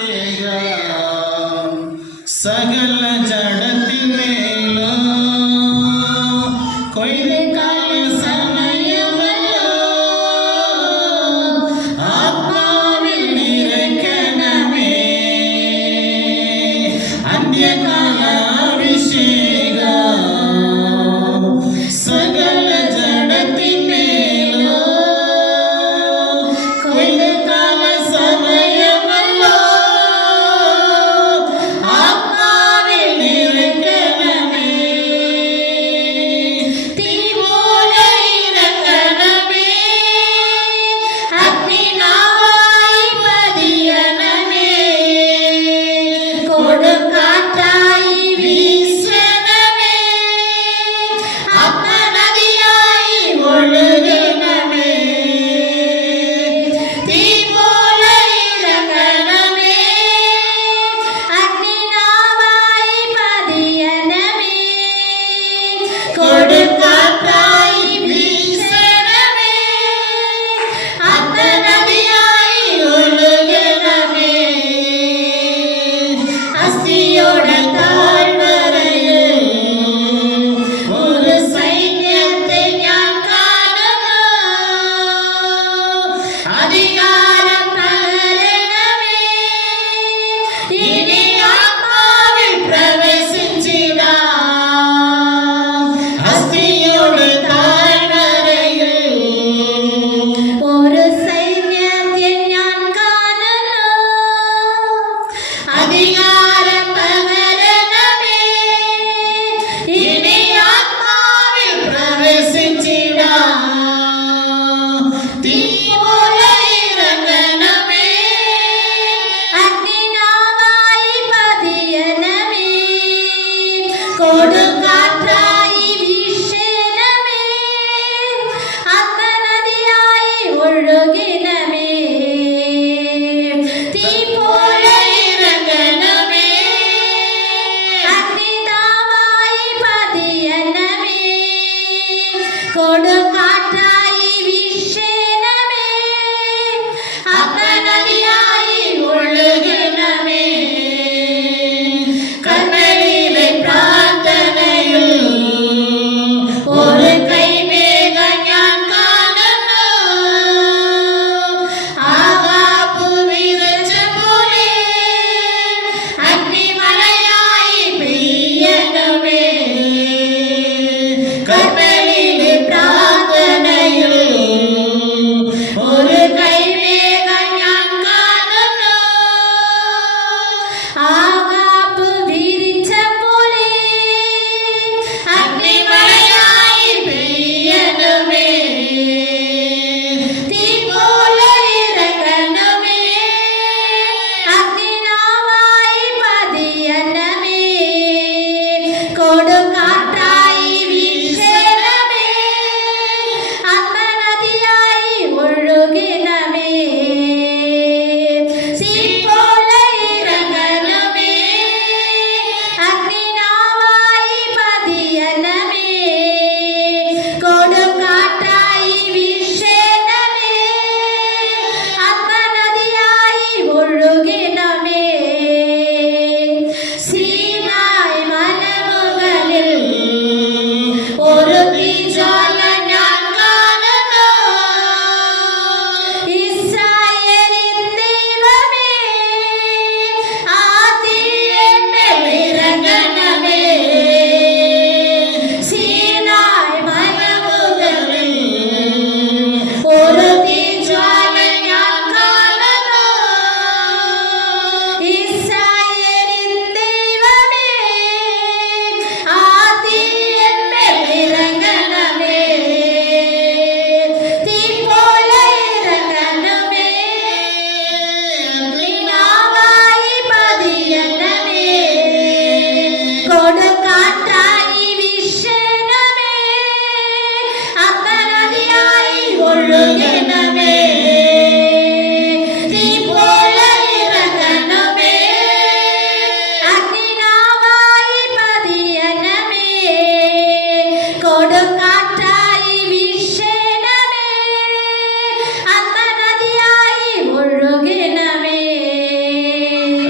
അന്ത്യകാലാഭിഷേകം സകല ജഡത്തിന്മേലും കൊയ്തുകാല സമയമല്ലോ ആത്മാവിൽ നിറയ്ക്കണമേ അന്ത്യകാലാഭിഷേകം സകല ജഡത്തിന്മേലും കൊയ്തുകാല സമയമല്ലോ ആത്മാവിൽ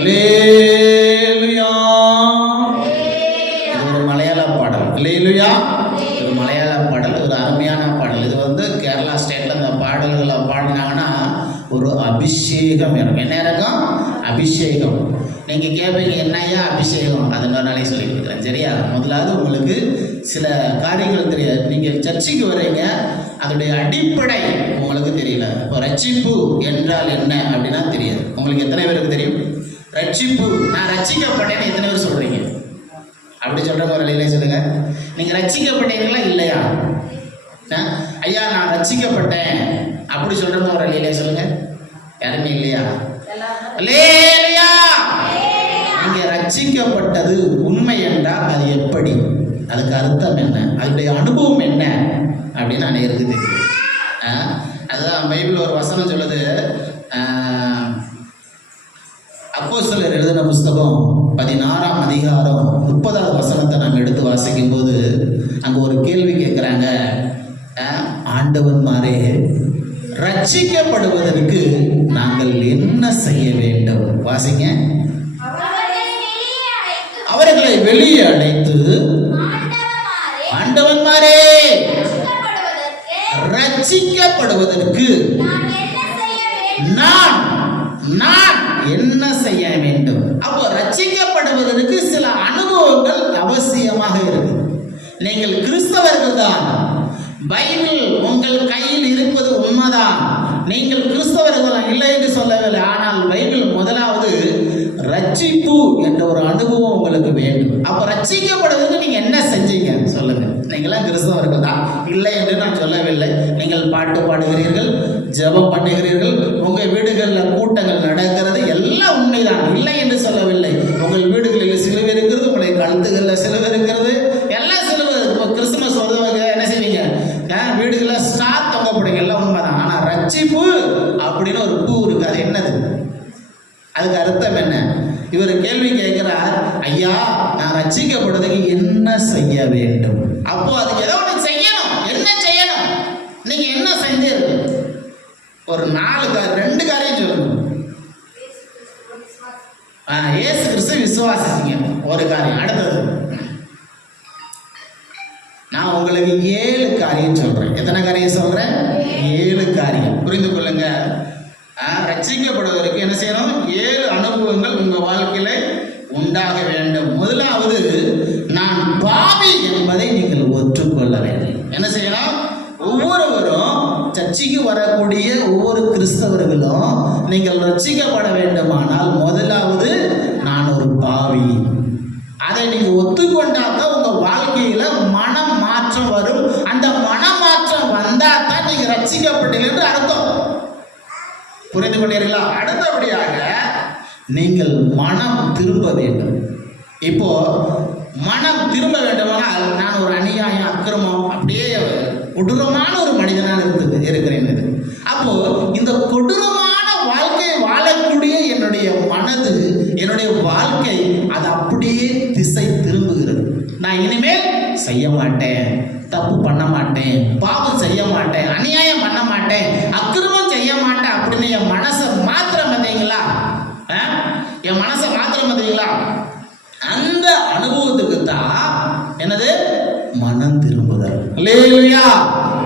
அல்லேலூயா. இது ஒரு மலையாள பாடல். அல்லேலூயா. ஒரு மலையாள பாடல், ஒரு அருமையான பாடல். இது கேரளா ஸ்டேட்ல இந்த பாடல்களை பாடினாங்கன்னா ஒரு அபிஷேகம் இருக்கும். என்ன இருக்கும்? அபிஷேகம். நீங்க கேட்பீங்க என்னையா அபிஷேகம்? அது இன்னொரு நாளைக்கு சொல்லி கொடுக்குறேன், சரியா? முதலாவது உங்களுக்கு சில காரியங்கள் தெரியாது. நீங்க சர்ச்சைக்கு வர்றீங்க, அதோடைய அடிப்படை உங்களுக்கு தெரியல. இப்போ ரட்சிப்பு என்றால் என்ன அப்படின்னா தெரியாது. உங்களுக்கு எத்தனை பேருக்கு தெரியும் ரட்சிப்பு? நான் ரட்சிக்கப்பட்டேன்னு எத்தனை பேர் சொல்றீங்க? அப்படி சொல்ற ஒரு நிலையில சொல்லுங்க. நீங்க ரட்சிக்கப்பட்டீங்களா இல்லையா? ஐயா நான் ரட்சிக்கப்பட்டேன் அப்படி சொல்ற ஒரு நிலையில சொல்லுங்க. யாருமே இல்லையா? அல்லேலூயா. நீங்க ரட்சிக்கப்பட்டது உண்மை என்றால் அது எப்படி, அதுக்கு அர்த்தம் என்ன, அதனுடைய அனுபவம் என்ன அப்படின்னு அனைவருக்கு தெரியும். அதுதான் பைபிள் ஒரு வசனம் சொல்லுது. அப்போஸ்தலர் எழுதின புஸ்தகம் 16ஆம் அதிகாரம் 30வது வசனத்தை நாம் எடுத்து வாசிக்கும் போது அங்க ஒரு கேள்வி கேட்கிறாங்க. ஆண்டவன்மாரே, ரட்சிக்கப்படுவதற்கு நாங்கள் என்ன செய்ய வேண்டும்? வாசிங்க. அவர்களை வெளியே அழைத்து, ஆண்டவன்மாரே, ரட்சிக்கப்படுவதற்கு நான் என்ன செய்ய வேண்டும்? அப்போ ரட்சிக்கப்படுவதற்கு சில அனுபவங்கள் அவசியமாக இருக்கு. நீங்கள் கிறிஸ்தவர்கள் தான், பைபிள் உங்கள் கையில் இருப்பது உண்மைதான், நீங்கள் கிறிஸ்தவர்கள் இல்லை என்று சொல்லவில்லை. ஆனால் பைபிள் முதலாவது ரட்சிப்பு என்ற ஒரு அனுபவம் உங்களுக்கு வேண்டும். அப்ப ரட்சிக்கப்படுவதற்கு நீங்க என்ன செஞ்சீங்க சொல்லுங்க. நீங்களாம் கிறிஸ்தவர்கள் தான், இல்லை என்று நான் சொல்லவில்லை. நீங்கள் பாட்டு பாடுகிறீர்கள், ஜெபம் பண்ணுகிறீர்கள், உங்க வீடுகளில் கூட்டங்கள் நடக்கிறது, எல்லாம் உண்மைதான், இல்லை என்று சொல்லவில்லை. உங்கள் வீடுகளில் சிலுவை இருக்கிறது, உங்களுடைய கழுத்துகளில் சிலுவை இருக்கிறது, எல்லாம் சிலுவை. இப்போ கிறிஸ்துமஸ் வருவாங்க, என்ன செய்வீங்க? வீடுகளில் ஸ்டார் தொங்க போடுங்க, எல்லாம் உண்மைதான். ஆனா ரட்சிப்பு அப்படின்னு ஒரு பூ இருக்கு, அது என்னது? அதுக்கு அர்த்தம் என்ன? இவர் கேள்வி கேட்கிறார், ஐயா நான் ரட்சிக்கப்படுறதுக்கு என்ன செய்ய வேண்டும்? அப்போ அதுக்கு ஏதோ ஒன்று செய்யணும். என்ன செய்யணும்? நீங்க என்ன செஞ்சீர்கள்? ஒரு 2 காரியம் சொல்லுங்க. இயேசு கிறிஸ்து விசுவாசிச்சீங்க, ஒரு காரியம். அடுத்தது நான் உங்களுக்கு 7 காரியம் சொல்றேன். எத்தனை காரியம் சொல்றேன்? 7 காரியம். புரிந்து கொள்ளுங்க. ரட்சிக்கப்படுவதற்கு என்ன செய்யணும்? 7 அனுபவங்கள் உங்க வாழ்க்கையில உண்டாக வேண்டும். முதலாவது, நான் பாவி என்பதை நீங்கள் ஒற்றுக்கொள்ள வேண்டும். என்ன செய்யணும்? ஒவ்வொருவரும் சர்ச்சைக்கு வரக்கூடிய ஒவ்வொரு கிறிஸ்தவர்களும் நீங்கள் ரட்சிக்கப்பட வேண்டுமானால் முதலாவது நான் ஒரு பாவி, அதை நீங்க ஒத்துக்கொண்டாதான் உங்க வாழ்க்கையில மனம் மாற்றம் வரும். அந்த மனம் மாற்றம் வந்தா தான் நீங்க ரட்சிக்கப்பட்டீங்க என்று அர்த்தம். புரிந்து கொண்டீர்களா? அடுத்தபடியாக நீங்கள் மனம் திரும்ப வேண்டும். இப்போ மனம் திரும்ப வேண்டுமானால் நான் ஒரு அநியாயம், அக்கிரமம், அப்படியே கொடூரமான ஒரு மனிதனாக இருக்கிறேன். அப்போ இந்த கொடூரமான வாழ்க்கையை வாழக்கூடிய என்னுடைய மனது, என்னுடைய வாழ்க்கை அது அப்படியே திசை திரும்புகிறது. நான் இனிமேல் செய்ய மாட்டேன், தப்பு பண்ண மாட்டேன், பாவம் செய்ய மாட்டேன், அநியாயம் பண்ண மாட்டேன், அக்கிரமம் செய்ய மாட்டேன் அப்படின்னு என் மனசை மாத்திரம் பார்த்தீங்களா? என் மனசை மாத்திரம் பார்த்தீங்களா? அந்த அனுபவத்துக்கு தான் என்னது? மனம் திரும்புதல். அல்லேலூயா.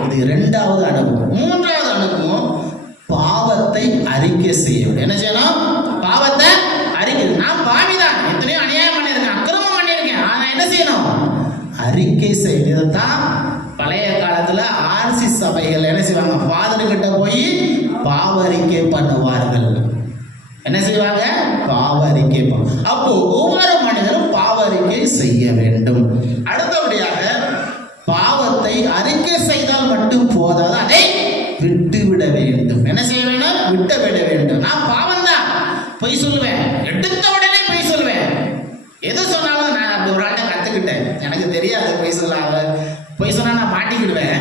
இது 2வது அனுபவம். 3வது அனுபவம், பாவத்தை அறிக்கை செய்ய. என்ன செய்யணும்? பாவத்தை அறிக்கை. நான் பாவிதான், எத்தனையோ அநியாயம் பண்ணியிருக்கேன், அக்கிரமம் பண்ணியிருக்கேன், ஆனா என்ன செய்யணும்? அறிக்கை செய்யறதுதான். பழைய காலத்துல ஆர்சி சபைகள் என்ன செய்வாங்க? ஃபாதர் கிட்ட போய் பாவ அறிக்கை பண்ணுவார்கள். என்ன செய்வாங்க? பாவ அறிக்கை. அப்போ ஒவ்வொரு மனிதனும் பாவ அறிக்கை செய்ய வேண்டும். அடுத்தபடியாக பாவத்தை அறிக்கை செய்தால் மட்டும் போதாது, அதை விட்டுவிட வேண்டும். என்ன செய்ய வேண்டும்? விட்டுவிட வேண்டும். நான் பாவம் தான், பொய் சொல்லுவேன், எடுத்த உடனே பொய் சொல்லுவேன். எது சொன்னாலும் நான் அப்படி ஒரு ஆள்கிட்ட கத்துக்கிட்டேன். எனக்கு தெரியாது பொய் சொல்லாத, பொய் சொன்னா நான் மாட்டிக்கிடுவேன்.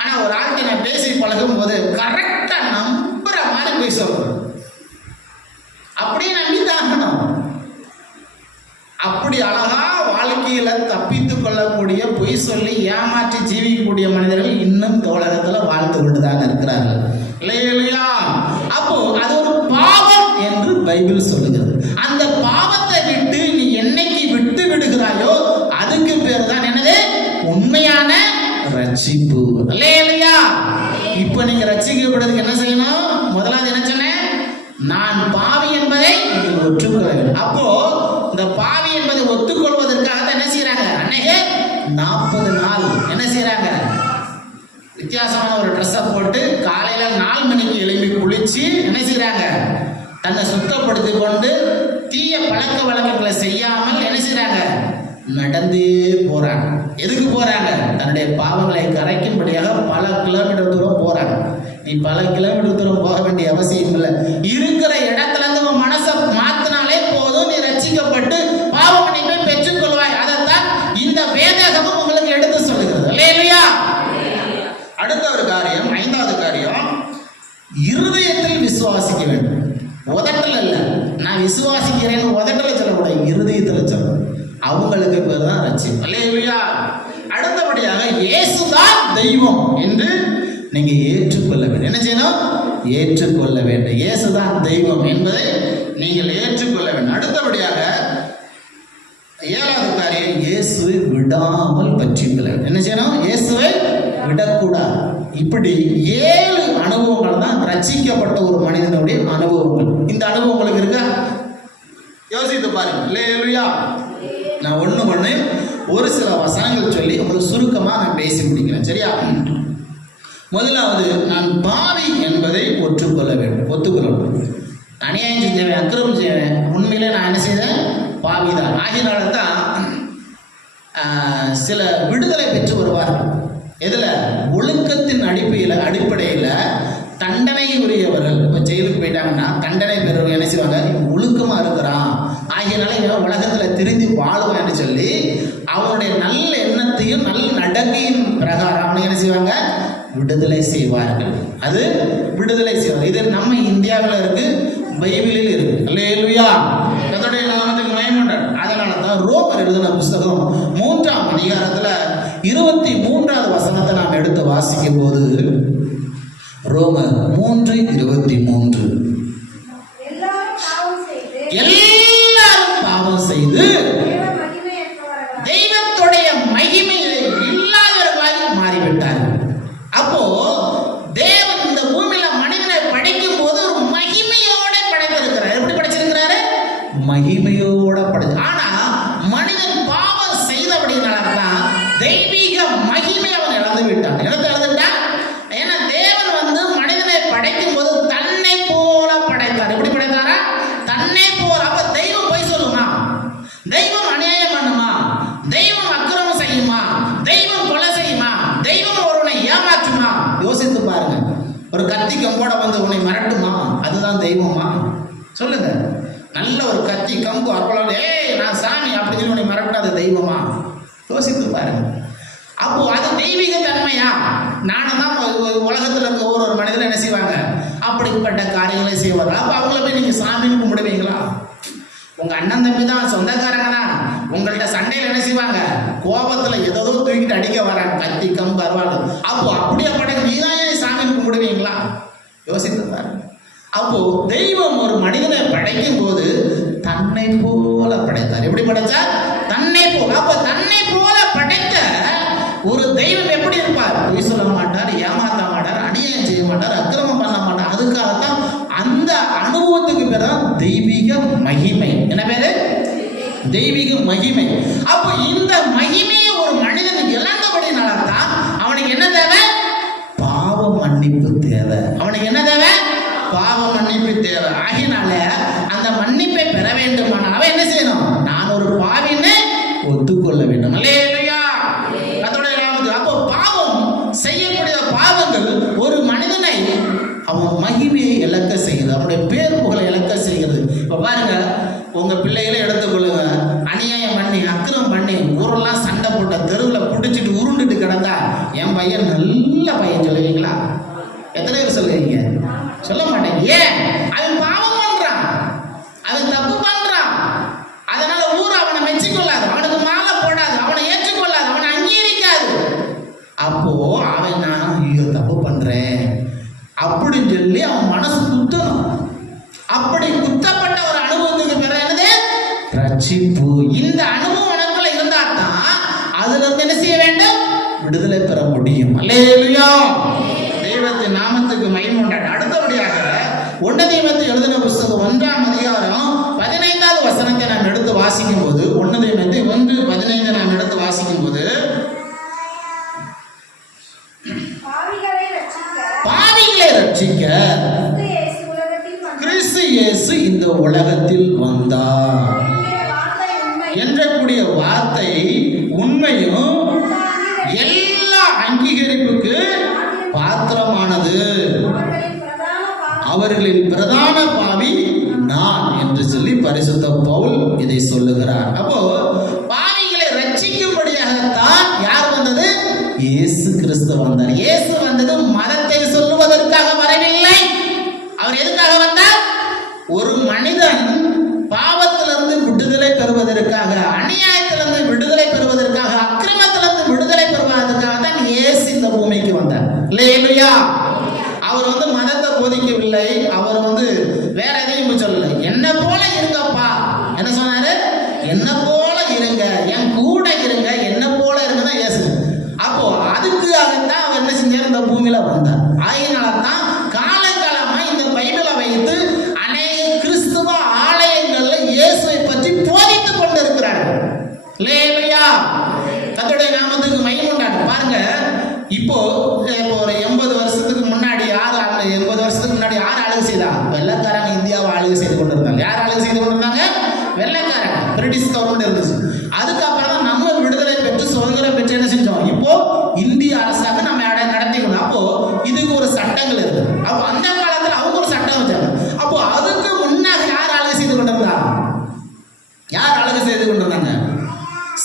ஆனா ஒரு ஆள்கிட்ட நான் பேசி பழகும் போது கரெக்டா நம்புற மாதிரி பொய் சொல்றேன். அப்படியே நம்பித்தாகணும். அப்படி அழகா வாழ்க்கையில தப்பித்து கொள்ளக்கூடிய, பொய் சொல்லி ஏமாற்றி ஜீவிக்கக்கூடிய மனிதர்கள் இன்னும் இந்த உலகத்துல வாழ்ந்து கொண்டுதான் இருக்கிறார்கள். இல்லையா? அப்போ அது ஒரு பாவம் என்று பைபிள் சொல்லுகிறது. அந்த பாவத்தை விட்டு நீ என்னைக்கு விட்டு விடுகிறாயோ அதுக்கு பேர் தான் என்னது? உண்மையான ரட்சிப்பு. அல்லேலூயா. இப்போ நீங்க ரட்சிக்கப்படுறதுக்கு என்ன செய்யணும்? முதலாவது என்ன சொன்னேன்? நான் பாவி என்பதை நீங்கள் ஒற்றுக்கொள்ள வேண்டும். அப்போ இந்த பாவி என்பதை ஒத்துக்கொள்வதற்காக தான் என்ன செய்யறாங்க? அன்னைக்கு 40 நாள் என்ன செய்யறாங்க? வித்தியாசமான ஒரு ட்ரெஸ்ஸை போட்டு காலையில 4 மணிக்கு எழுப்பி குளிச்சு என்ன செய்யறாங்க? தன்னை சுத்தப்படுத்தி கொண்டு தீய பழக்க வழக்கங்களை செய்யாமல் என்ன செய்யறாங்க? நடந்தே போறாங்க. எதுக்கு போறாங்க? தன்னுடைய பாவங்களை கரைக்கும்படியாக பல கிலோமீட்டர் தூரம் போறாங்க. நீ பல கிலோமீட்டர் தூரம் போக வேண்டிய அவசியம் இல்லை. இருக்கிற இடத்துல இருந்து உன் மனசை மாத்தினாலே போதும், நீ ரட்சிக்கப்பட்டு பாவ மன்னிப்பை பெற்றுக் கொள்வாய். அதைத்தான் இந்த வேதகமும் உங்களுக்கு எடுத்து சொல்லுகிறது. அல்லேலூயா. அடுத்த ஒரு காரியம், 5வது காரியம், இருதயத்தில் விசுவாசிக்க வேண்டும். உதட்டல் அல்ல. நான் விசுவாசிக்கிறேன்னு உதட்டல சொல்லக்கூடாது, இருதயத்தில் சொல்லணும். அவங்களுக்கு பேர் தான் ரட்சிப்பு. அல்லேலூயா. அடுத்தபடியாக இயேசுதான் தெய்வம் என்று நீங்க ஏற்றுக்கொள்ள வேண்டும். என்ன செய்யணும்? ஏற்றுக்கொள்ள வேண்டும். இயேசுதான் தெய்வம் என்பதை நீங்கள் ஏற்றுக்கொள்ள வேண்டும். அடுத்தபடியாக 7வது காரியம், இயேசுவை விடாமல் பற்றிக்கொள்ள வேண்டும். என்ன செய்யணும்? இயேசுவை விடக்கூடாது. இப்படி 7 அனுபவங்கள் தான் ரட்சிக்கப்பட்ட ஒரு மனிதனுடைய அனுபவங்கள். இந்த அனுபவம் உங்களுக்கு இருக்கா? யோசித்து பாருங்க. அல்லேலூயா. நான் ஒண்ணு ஒரு சில வசனங்கள் சொல்லி உங்களுக்கு சுருக்கமா நான் பேசி முடிக்கிறேன். சரியா? முதலாவது, நான் பாவி என்பதை ஒற்றுக்கொள்ள வேண்டும். ஒத்துக்கொள்ளணும். அநியாயம் செஞ்சேன், அக்கிரமம் செய்வேன், உண்மையிலே நான் என்ன செய்தேன்? பாவிதான். ஆகினால தான் சில விடுதலை பெற்று வருவார்கள். எதுல? ஒழுக்கத்தின் அடிப்படையில் தண்டனை உரியவர்கள். இப்போ ஜெயிலுக்கு போயிட்டாங்கன்னா தண்டனை பெறுவர்கள் என்ன செய்வாங்க? ஒழுக்கமா இருக்கிறான், ஆகியனால இவன் உலகத்துல திரிந்து வாழுவான்னு சொல்லி அவனுடைய நல்ல எண்ணத்தையும் நல்ல நடக்கையின் பிரகாரம் அவனை என்ன செய்வாங்க? விடுதலை செய்வார்கள். அது விடுதலை செய்வார்கள். இது நம்ம இந்தியாவில் இருக்கு, பைபிளில் இருக்கு. அல்லேலூயா. கர்த்தருடைய நாமத்துக்கு மகிமை உண்டாகட்டும். அதனால தான் ரோமர் எழுதின புஸ்தகம் 3ஆம் அதிகாரத்துல 23வது வசனத்தை நாம் எடுத்து வாசிக்கும் போது, ரோமர் 3:23, எல்லாரும் பாவம் செய்து தெய்வத்துடைய மகிமையை இல்லாதவர்களாய் மாறிவிட்டார்கள். அப்போ தேவன் இந்த பூமியில மனிதனை படைக்கும் போது ஒரு மகிமையோட படைத்திருக்கிறார். எப்படி படைச்சிருக்கிறாரு? மகிமையோட படைச்சு. ஆனா மனிதன் பாவம் செய்தபடினால்தான் தெய்வீக மகிமை அவன் இழந்து விட்டான். இழந்துட்டான். ஏன்னா தேவன் வந்து மனிதனை படைக்கும் போது தன்னை போல படைத்தார். எப்படி படைத்தாரா? தன்னை போல. அப்ப தெய்வம் போய் சொல்லுமா? தெய்வம் அநியாயம் பண்ணுமா? தெய்வம் அக்கிரமம் செய்யுமா? தெய்வம் கொலை செய்யுமா? தெய்வம் ஒருவனை ஏமாற்றுமா? யோசித்து பாருங்க. ஒரு கத்தி கம்போட வந்து உன்னை மிரட்டுமா? அதுதான் தெய்வமா? சொல்லுங்க. நல்ல ஒரு கத்தி கம்பு அப்பளம், நான் சாமி அப்படின்னு சொல்லி உன்னை மிரட்டாத தெய்வமா? யோசித்து பாருங்க. அப்போ அது தெய்வீக தன்மையா? நானும் தான் உலகத்தில் இருக்க ஒரு மனிதனை என்ன செய்வாங்க? அப்படிப்பட்ட காரியங்களை செய்வாங்க. அப்போ அவங்கள போய் நீங்க சாமின்னு கும்பிடுவீங்களா? உங்க அண்ணன் தம்பி தான், சொந்தக்காரங்க தான், உங்கள்கிட்ட சண்டையில் என்ன செய்வாங்க? கோபத்தில் ஏதோ தூக்கிட்டு அடிக்க வராங்க, கத்தி கம்பு அருவாள். அப்போ அப்படியேப்பட்ட நீதான் சாமின்னு கும்பிடுவீங்களா? யோசித்து பாருங்க. அப்போ தெய்வம் ஒரு மனிதனை படைக்கும் போது தன்னை போல படைத்தார். எப்படி படைத்தார்? தன்னை போல. அப்ப தன்னை போல படைத்த ஒரு தெய்வம் எப்படி இருப்பார்? பொய் சொல்ல மாட்டார், ஏமாத்த மாட்டார், அநியாயம் செய்ய மாட்டார், அக்கிரமம் பண்ண மாட்டார். அதுக்காகத்தான் அந்த அனுபவத்துக்கு பேர் தான் தெய்வீக மகிமை. என்ன பேரு? தெய்வீக மகிமை. அப்போ இந்த மகிமையை ஒரு மனிதன் இழந்தபடினால்தான் அவனுக்கு என்ன தேவை? பாவ மன்னிப்பு தேவை. அவனுக்கு என்ன தேவை? பாவ மன்னிப்பு தேவை. ஆகினால அந்த மன்னிப்பை பெற வேண்டுமானால் அவன் என்ன செய்யணும்? நான் ஒரு பாவின்னு ஒத்துக்கொள்ள வேண்டும். அல்லேலூயா. அப்போ பாவம் செய்யக்கூடிய பாவங்கள் ஒரு மனிதனை அவன் மகிமையை இழக்க செய்கிறது, அவனுடைய பேர் புகழை இழக்க செய்கிறது. இப்ப பாருங்க, உங்க பிள்ளைகளை எடுத்துக்கொள்ளுங்க. அநியாயம் பண்ணி அக்கிரமம் பண்ணி ஊரெல்லாம் சண்டை போட்ட தெருவில் பிடிச்சிட்டு உருண்டுட்டு கிடந்தா என் பையன் நல்ல பையன் சொல்லுவீங்களா? எத்தனை பேர் சொல்லுவீங்க? சொல்ல மாட்டேங்க. ஏன்? அவன் பாவம் பண்றான், அவன் தப்பு பண்றான். அதனால ஊர் அவனை மெச்சிக்கொள்ளாது, அவனுக்கு மாலை போடாது, அவனை ஏற்றுக்கொள்ளாது, அவனை அங்கீகரிக்காது. அப்போ அவன் நான் ஐயோ தப்பு பண்றேன் அப்படின்னு சொல்லி அவன் மனசு குத்தணும். அப்படி குத்தப்பட்ட ஒரு அனுபவத்துக்கு பிறகு என்னது? ரட்சிப்பு. இந்த அனுபவம் எனக்குள்ள இருந்தா தான் அதுல இருந்து என்ன செய்ய வேண்டும்? விடுதலை பெற முடியும். அல்லேலூயா. தெய்வத்தின் நாமத்துக்கு மகிமை உண்டாகட்டும். அடுத்தபடியாக 1 தீமோத்தேயு எழுதின புத்தகம் 1ஆம் அதிகாரம் 15வது வசனத்தை நாம் எடுத்து வாசிக்கும் போது 1 தீமோத்தேயு 1:15 நாம் எடுத்து வாசிக்கும் போது பாவிகளை ரட்சிக்க கிறிஸ்து இயேசு இந்த உலகத்தில் வந்தார் என்றக்கூடிய வார்த்தை உண்மையும் எல்லா அங்கீகரிப்புக்கு பாத்திரமானது. அவர்களின் பிரதான பாவி நான் என்று சொல்லி பரிசுத்த பவுல் இதை சொல்லுகிறார். அப்போ பாவிகளை ரட்சிக்கும்படியாகத்தான் யார் வந்தது? இயேசு கிறிஸ்து வந்தார். இயேசு வந்தது மதத்தை சொல்லுவதற்காக வரவில்லை. அவர் எதுக்காக வந்தார்? ஒரு மனிதன் பாவத்திலிருந்து விடுதலை பெறுவதற்காக, அநியாயத்திலிருந்து விடுதலை பெறுவதற்காக, அக்கிரமத்திலிருந்து விடுதலை பெறுவதற்காக தான் இயேசு இந்த பூமிக்கு வந்தார். அல்லேலூயா. அவர் மதத்தை போதிக்கவில்லை. அவர் வேற எதையும் சொல்லலை. என்ன போல இருங்கப்பா, என்ன சொன்னாரு? என்ன போல இருங்க, என் கூட இருங்க, என்ன போல இருங்க தான் இயேசு. அப்போ அதுக்காகத்தான் அவர் என்ன செஞ்சார்? இந்த பூமியில வந்தார். அதனாலதான் காலகாலமா இந்த பைபிளை வைத்து அநேக கிறிஸ்துவ ஆலயங்கள்ல இயேசுவை பற்றி போதித்துக் கொண்டு இருக்கிறார்கள். அல்லேலூயா. கர்த்தருடைய நாமத்துக்கு மகிமை உண்டாகட்டும். பாருங்க, இப்போ ஒரு 80 வருஷத்துக்கு முன்னாடி 80 வருஷத்துக்கு முன்னாடி யார் ஆளுகை செய்தா? வெள்ளைக்காரங்க இந்தியாவை ஆளுகை செய்து கொண்டிருந்தாங்க. யார் ஆளுகை செய்து கொண்டிருந்தாங்க? வெள்ளைக்காரங்க. பிரிட்டிஷ் கவர்மெண்ட் இருந்துச்சு. அதுக்கப்புறம் தான் நம்ம விடுதலை பெற்று சுதந்திரம் பெற்று என்ன செஞ்சோம்? இப்போ இந்திய அரசாங்கம் நம்ம நடத்திக்கணும். அப்போ இதுக்கு ஒரு சட்டங்கள் இருக்கு. அப்போ அந்த காலத்துல அவங்க ஒரு சட்டம் வச்சாங்க. அப்போ அதுக்கு முன்னாடி யார் ஆளுகை செய்து கொண்டிருந்தா? யார் ஆளுகை செய்து கொண்டிருந்தாங்க?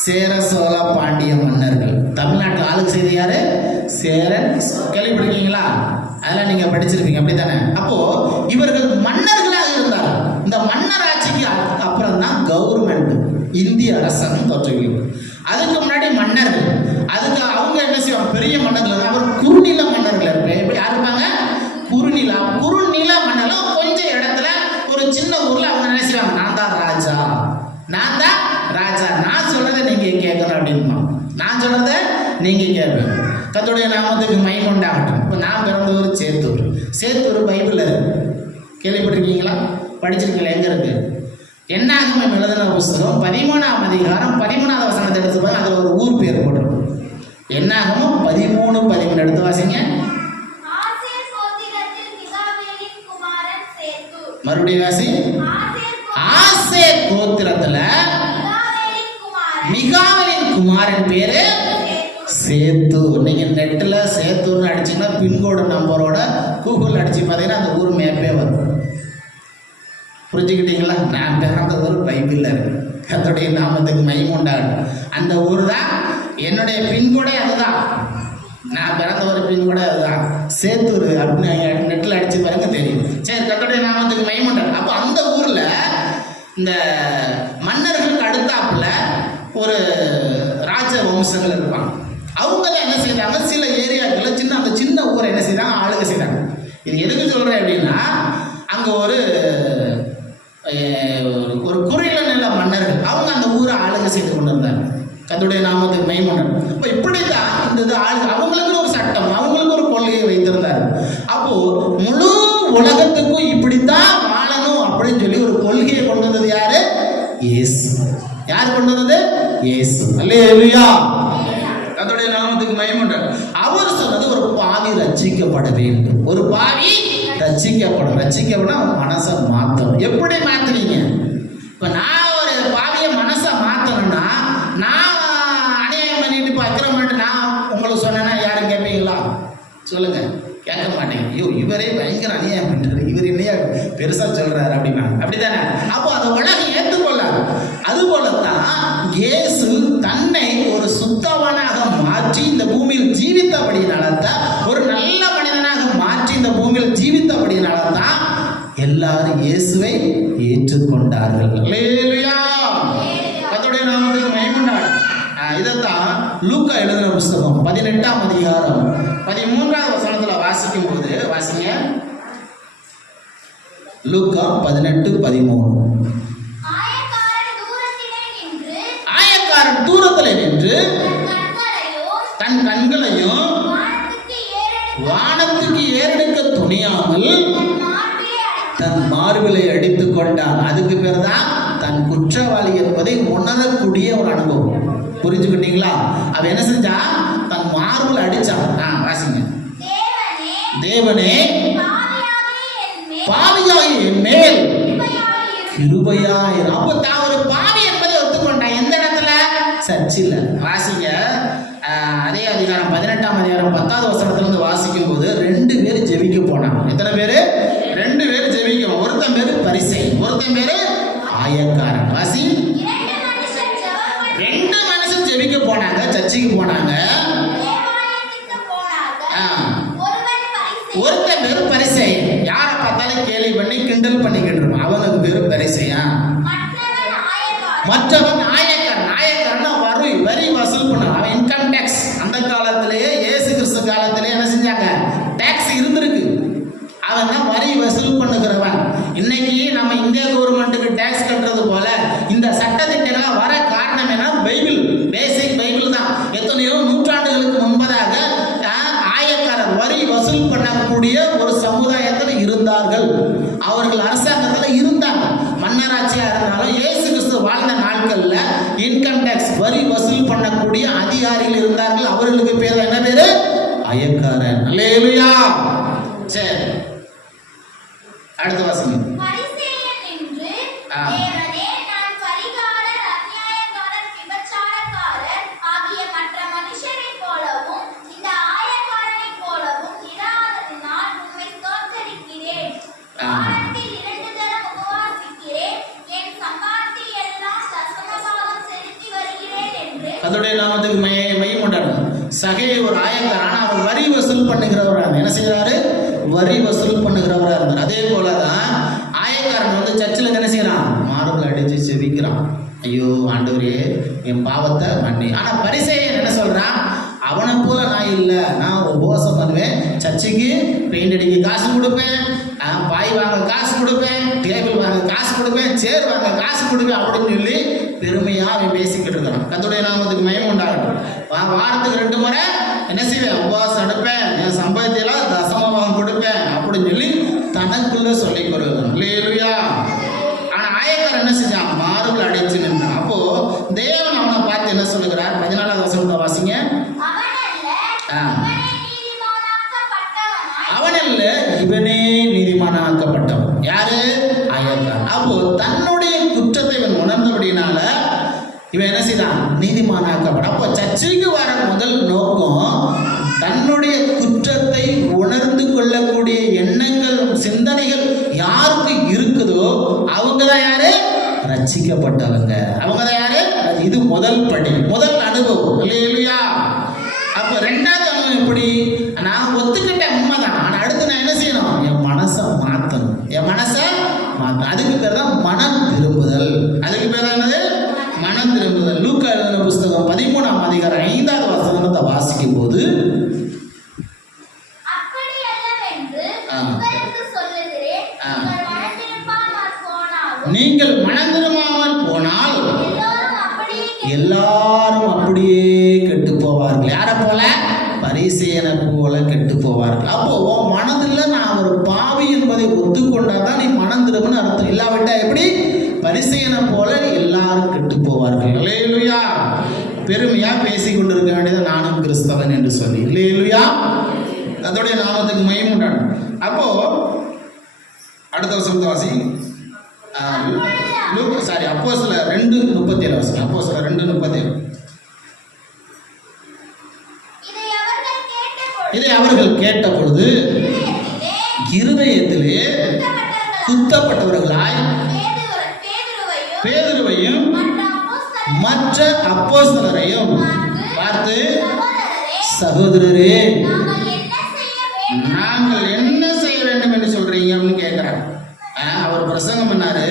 சேர சோழ பாண்டிய மன்னர்கள். தமிழ்நாட்டில் ஆளுகை செய்த யாரு? சேரன். கேள்விப்பட்டிருக்கீங்களா? அதெல்லாம் நீங்க படிச்சிருப்பீங்க, அப்படித்தானே? அப்போ இவர்கள் மன்னர்களாக இருந்தார். இந்த மன்னர் ஆட்சிக்கு அப்புறம் தான் கவர்மெண்ட், இந்திய அரசாங்கம் தோற்றுவிக்கும். அதுக்கு முன்னாடி மன்னர்கள், அதுக்கு அவங்க என்ன செய்வாங்க? பெரிய மன்னர்கள். அவர் குறுநில மன்னர்கள். எப்படி யார் இருப்பாங்க? குறுநில மன்னர்கள். கொஞ்சம் இடத்துல ஒரு சின்ன ஊர்ல அவங்க என்ன செய்வாங்க? நான் தான் ராஜா, நான் தான் ராஜா, நான் சொல்றதை நீங்க கேட்கணும் அப்படின்பா. நான் சொல்றதை நீங்க கேட்கணும். கர்த்தருடைய நாமத்துக்கு மகிமை உண்டாகட்டும். இப்போ நான் பிறந்த ஊர் சேத்தூர். சேத்தூர் பைபிள்ல இருக்கு. கேள்விப்பட்டிருக்கீங்களா? படிச்சிருக்கீங்களா? எங்க இருக்கு? என்னாகமம் எழுதின புத்தகம் 13ஆம் அதிகாரம் 13வது வசனத்தை எடுத்து பாருங்க. அதுல ஒரு ஊர் பேர் போட்டிருக்கும். என்னாகமம் 13:13 எடுத்து வாசிங்க. மறுபடியும் வாசி. ஆசேர் கோத்திரத்துல மிகாவேலின் குமாரன் பேரு சேத்தூர். நீங்க நெட்ல சேத்தூர்னு அடிச்சீங்கன்னா பின்கோடு நம்பரோட கூகுள் அடிச்சு பார்த்தீங்கன்னா அந்த ஊர் மேப்பே வரும். புரிஞ்சுக்கிட்டீங்களா? நான் பிறந்த ஊர் பைபிள்ல இருக்கு. கர்த்தருடைய நாமத்துக்கு மகிமை உண்டாகட்டும். அந்த ஊர் தான் என்னுடைய பின்கோடே, அதுதான் நான் பிறந்த ஒரு பின்கோடே, அதுதான் சேத்தூர் அப்படின்னு நெட்ல அடிச்சு பாருங்க தெரியும். சரி, கர்த்தருடைய நாமத்துக்கு மகிமை உண்டாகட்டும். அப்போ அந்த ஊர்ல இந்த மன்னர்களுக்கு அடுத்தாப்புல ஒரு ராஜ வம்சங்கள் இருப்பாங்க. அவங்க தான் என்ன செய்யறாங்க? சில ஏரியாக்களை அந்த சின்ன ஊரை என்ன செய்யறாங்க? ஆளுகை செய்யறாங்க. இது எதுக்கு சொல்றேன் அப்படின்னா, அங்க ஒரு குறியில நில மன்னர்கள் அவங்க அந்த ஊரை ஆளுகை செய்து கொண்டு இருந்தாங்க. கர்த்தருடைய நாமத்துக்கு மகிமை உண்டாகட்டும். இப்போ இப்படித்தான் இந்த ஆளுகை, அவங்களுக்கு ஒரு சட்டம், அவங்களுக்கு ஒரு கொள்கையை வைத்திருந்தார். அப்போ முழு உலகத்துக்கும் இப்படித்தான் வாழணும் அப்படின்னு சொல்லி ஒரு கொள்கையை கொண்டு வந்தது யாரு? இயேசு. யார் கொண்டு வந்தது? இயேசு. அல்லேலூயா. கர்த்தருடைய நாமத்துக்கு மகிமை உண்டாகட்டும். அவர் சொன்னது ஒரு பாவி ரட்சிக்கப்பட வேண்டும். ஒரு பாவி ரட்சிக்கப்பட மனசை மாற்றணும். எப்படி மாத்துவீங்க? இப்ப நான் ஒரு பாவிய மனசை மாத்தணும்னா, நான் அநியாயம் பண்ணிட்டு இப்போ அக்கிரம் பண்ணிட்டு நான் உங்களுக்கு சொன்னேன்னா யாரும் கேட்பீங்களா? சொல்லுங்க, கேட்க மாட்டேங்க. ஐயோ, இவரே பயங்கர அநியாயம் பண்றாரு, இவர் என்னையா பெருசா சொல்றாரு அப்படின்னா, அப்படித்தானே? அப்போ அதை உலகம் ஏற்றுக்கொள்ளாது. அதுபோலத்தான் இயேசு தன்னை ஒரு சுத்தவனாக மாற்றி இந்த பூமியில் ஜீவித்தபடியினால்தான், ஒரு நல்ல மனிதனாக மாற்றி இந்த பூமியில் ஜீவித்தபடியினால்தான் எல்லாரும் இயேசுவை ஏற்றுக்கொண்டார்கள். அல்லேலூயா. கர்த்தருடைய நாமத்துக்கு மகிமை உண்டாகட்டும். இதைத்தான் லூக்கா எழுதின புத்தகம் 18ஆம் அதிகாரம் 13வது வசனத்துல வாசிக்கும் போது, வாசிங்க. லூக்கா 18:13. ஆயக்காரன் தூரத்தில் நின்று தன் கண்களையும் வானத்துக்கு ஏறெடுக்க துணியாமல் தன் மார்பிலை அடித்துக் கொண்டான். அதுக்கு பேர் தான் தன் குற்றவாளி என்பதை உணரக்கூடிய ஒரு அனுபவம். புரிஞ்சுக்கிட்டீங்களா? அவன் என்ன செஞ்சா? தன் மார்பில் அடிச்சான். வாசிங்க. தேவனே, பாவியாகி என் மேல் கிருபையாயிரு. அப்போ தான் ஒரு பாவி என்பதை ஒத்துக்கொண்டான். எந்த இடத்துல? சர்ச்சில். வாசிங்க. அதே அதிகாரம் 18ஆம் அதிகாரம் 10வது வசனத்திலிருந்து வாசிக்கும் போது 2 பேர் ஜெபிக்க போனாங்க. எத்தனை பேரு? 2 பேர் ஜெபிக்க. ஒருத்தன் பேரு பரிசேயன், ஒருத்தன் பேரு ஆயக்காரன். வாசி. 2 மனுஷன் ஜெபிக்க போனாங்க, சர்ச்சுக்கு போனாங்க. ஒருத்தன் பேரு பரிசேயன். யாரை பார்த்தாலும் கேலி பண்ணி கிண்டல் பண்ணிக்கிட்டு இருப்பான். அவனுக்கு பேரு பரிசேயன். மற்றவன் ஆயக்காரன். ஆயக்காரன் வரி வசூல் பண்ணான். அவன் இன்கம் டேக்ஸ். அந்த காலத்திலேயே இயேசு கிறிஸ்து காலத்திலேயே என்ன செஞ்சாங்க? டேக்ஸ் இருந்திருக்கு. அவன் தான் வரி வசூல் பண்ணுகிறவன். இன்னைக்கு நம்ம இந்திய கவர்மெண்ட்டுக்கு டேக்ஸ் கட்டுறது போல இந்த சட்டத்திட்டங்கள் வர காரணம் என்ன? பைபிள், பேசிக் பைபிள் தான். எத்தனையோ நூற்றாண்டுகளுக்கு முன்பதாக ஆயக்காரர் வரி வசூல் பண்ணக்கூடிய ஒரு சமுதாயத்தில் இருந்தார்கள். அவர்கள் அரசாங்கத்தில் இருந்தாங்க. மன்னராட்சியா இருந்தாலும் இயேசு கிறிஸ்து வாழ்ந்த நாட்கள்ல இன்கம் டேக்ஸ் வரி வசூல் பண்ணக்கூடிய அதிகாரிகள் இருந்தார்கள். அவர்களுக்கு பேர் என்ன பேரு? ஆயக்காரன். அல்லேலூயா. சரி, அடுத்த வாசிங்க. அதோடைய நாமத்துக்கு மையம் உண்டாடும். சகை ஒரு ஆயக்காரன். அவர் வரி வசூல் பண்ணுகிறவராக என்ன செய்யறாரு? வரி வசூல் பண்ணுகிறவராக இருந்தார். அதே போலதான் ஆயக்காரன் வந்து சர்ச்சில் என்ன செய்யறான்? மார்பில் அடிச்சு செபிக்கிறான். ஐயோ ஆண்டவரே, என் பாவத்தை மன்னி. ஆனா பரிசேயன் என்ன சொல்றான்? அவனை போல நான் இல்லை. நான் உபவாசம் பண்ணுவேன், சர்ச்சுக்கு பெயிண்ட் அடிக்க காசு கொடுப்பேன், பாய் வாங்க காசு கொடுப்பேன், டேபிள் வாங்க காசு கொடுப்பேன், சேர் வாங்க காசு கொடுப்பேன் அப்படின்னு சொல்லி பெருமையா அவன் பேசிக்கிட்டு இருக்கிறான். கர்த்தருடைய நாமத்துக்கு மகிமை உண்டாகட்டும். வாரத்துக்கு 2 முறை என்ன செய்வேன்? உபவாசம் எடுப்பேன், என் சம்பளத்தையெல்லாம் தசமபாகம் கொடுப்பேன் அப்படின்னு சொல்லி தனக்குள்ள சொல்லிக் கொள்ளுகிறான். அல்லேலூயா. ஆனா ஆயக்காரன் என்ன செஞ்சான்? மார்பில் அடிச்சு நின்றான். அப்போ தேவன் அவனை பார்த்து என்ன சொல்லுகிறார்? 14வது வசனத்தை வாசிங்க. அவனல்ல, இவனே நீதிமானாக்கப்பட்டவன். யாரு? ஆயக்காரன். அப்போ தன்னுடைய குற்றத்தை இவன் உணர்ந்தபடினால இவன் என்ன செய்தான்? நீதிமானாக்கப்பட்ட. அப்போ சர்ச்சுக்கு வர முதல் நோக்கம் தன்னுடைய குற்றத்தை உணர்ந்து கொள்ளக்கூடிய எண்ணங்கள், சிந்தனைகள் யாருக்கு இருக்குதோ அவங்க தான் யாரு? ரட்சிக்கப்பட்டவங்க. அவங்க தான் யாரு? இது முதல் படி, முதல் அனுபவம். இல்லையா? அப்ப 2வது அனுபவம் எப்படி? நான் ஒத்துக்கிட்டேன், உண்மைதான். ஆனா அடுத்து நான் என்ன செய்யணும்? என் மனசை மாத்தணும். என் மனசை மாத்தணும். அதுக்கு பேர் தான் மனம் திரும்புதல். அதுக்கு பேர் தான் என்னது? மனம் திரும்புதல். லூக்கா எழுதின புஸ்தகம் 13ஆம் அதிகாரம் 5வது வசனத்தை வாசிக்கும் போது, நீங்கள் மனம் திரும்பாமல் போனால் எல்லாரும் அப்படியே கெட்டு போவார்கள். யாரை போல? பரிசேயனை போல கெட்டு போவார்கள். அப்போ மனதில் நான் ஒரு பாவி என்பதை ஒத்துக்கொண்டாதான் நீ மனம் திரும்புன்னு அர்த்தம். இல்லாவிட்டா எப்படி? பரிசேயனை போல எல்லாரும் கெட்டு போவார்கள். அல்லேலூயா. பெருமையா பேசிக் கொண்டிருக்க வேண்டியது நானும் கிறிஸ்தவன் என்று சொல்லி. அல்லேலூயா. அதோடைய நாமத்துக்கு மகிமை உண்டாகும். அப்போ அடுத்த வசனத்தை வாசி. அப்போஸ்தலர் 2:37 வாசிங்க. அப்போஸ்தலர் 2:37. இதை அவர்கள் கேட்ட பொழுது இருதயத்திலே குத்தப்பட்டவர்களாய் பேதுருவையும் மற்ற அப்போஸ்தலரையும் பார்த்து, சகோதரரே, நாங்கள் என்ன செய்ய வேண்டும் என்று சொல்றீங்க அப்படின்னு கேட்கிறாங்க. அவர் பிரசங்கம் பண்ணாரு.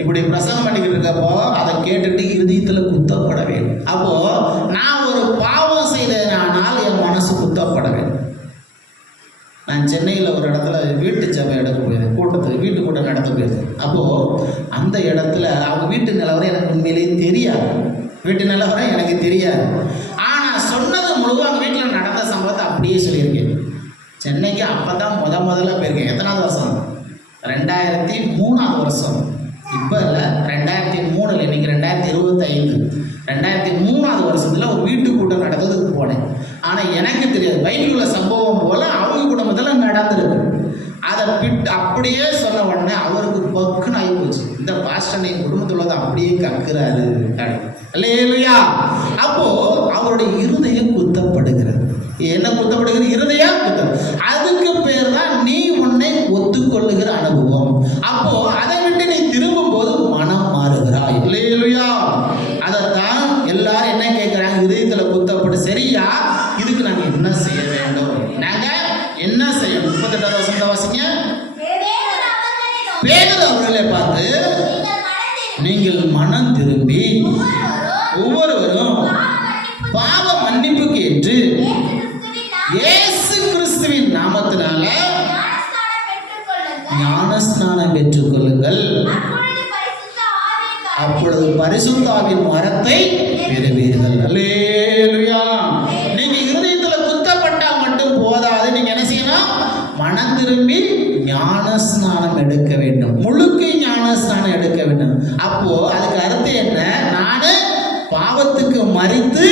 இப்படி பிரசங்கம் பண்ணிக்கிட்டு இருக்கப்போ அதை கேட்டுட்டு இருதயத்துல குத்தப்பட வேண்டும். அப்போ நான் ஒரு பாவம் செய்தேனால் என் மனசு குத்தப்பட வேண்டும். நான் சென்னையில் ஒரு இடத்துல வீட்டு சபை எடுக்க போயிருந்தேன். வீட்டு கூட்டம் நடத்த போயிடுது. அப்போது அந்த இடத்துல அவங்க வீட்டு நிலவரம் எனக்கு உண்மையிலேயே தெரியாது. வீட்டு நிலவரம் எனக்கு தெரியாது. ஆனால் சொன்னது முழுவதும் அவங்க வீட்டில் நடந்த சம்பவத்தை அப்படியே சொல்லியிருக்கேன். சென்னைக்கு அப்போ தான் முதல்ல போயிருக்கேன். எத்தனாவது வருஷம்? 2003ஆவது வருஷம். இப்போ இல்லை, 2003 இன்னைக்கு 2025. 2003ஆவது வருஷத்தில் ஒரு வீட்டு கூட்டம் நடந்ததுக்கு போனேன். ஆனால் எனக்கு தெரியாது, பைபிள் உள்ள சம்பவம் போல் அவங்க குடும்பத்தில் நடந்திருக்கு. அதை அப்படியே சொன்ன உடனே அவருக்கு பக்குன்னு ஆகி போச்சு. இந்த பாஸ்டர் என் குடும்பத்தில் உள்ளதை அப்படியே கக்குறாரு. அல்லேலூயா. அப்போ அவருடைய இருதயம் குத்தப்படுகிறது. என்ன குத்தப்படுகிறது? இருதயம் குத்தம். அதுக்கு பேர் தான் நீ உன்னை ஒத்துக்கொள்ளுகிற அனுபவம். அப்போ அதை விட்டு நீ திரும்பும் போது மனம் மாறுகிறாய். அல்லேலூயா. அதைத்தான் எல்லாரும் என்ன கேட்கிறாங்க? இதயத்தில் குத்தப்படு. சரியா, இதுக்கு நாங்கள் என்ன செய்ய வேண்டும்? நாங்க என்ன செய்யணும்? 38வது வசனத்தை வாசிங்க. பேதுரு அவர்களை பார்த்து, நீங்கள் மனம் திரும்பி ஒவ்வொருவரும் பாவ மன்னிப்பு கேட்டு இயேசு கிறிஸ்துவின் நாமத்தினால ஞானஸ்நானம் பெற்றுக்கொள்ளுங்கள். அப்பொழுது பரிசுத்த ஆவியின் வரத்தை பெறுவீர்கள். அல்லேலூயா. நீங்க இருதயத்துல குத்தப்பட்டால் மட்டும் போதாது. நீங்க என்ன செய்யணும்? மனம் திரும்பி ஞானஸ்நானம் எடுக்க வேண்டும். முழுக்கை ஞானஸ்நானம் எடுக்க வேண்டும். அப்போ அதுக்கு அர்த்தம் என்ன? நானு பாவத்துக்கு மரித்து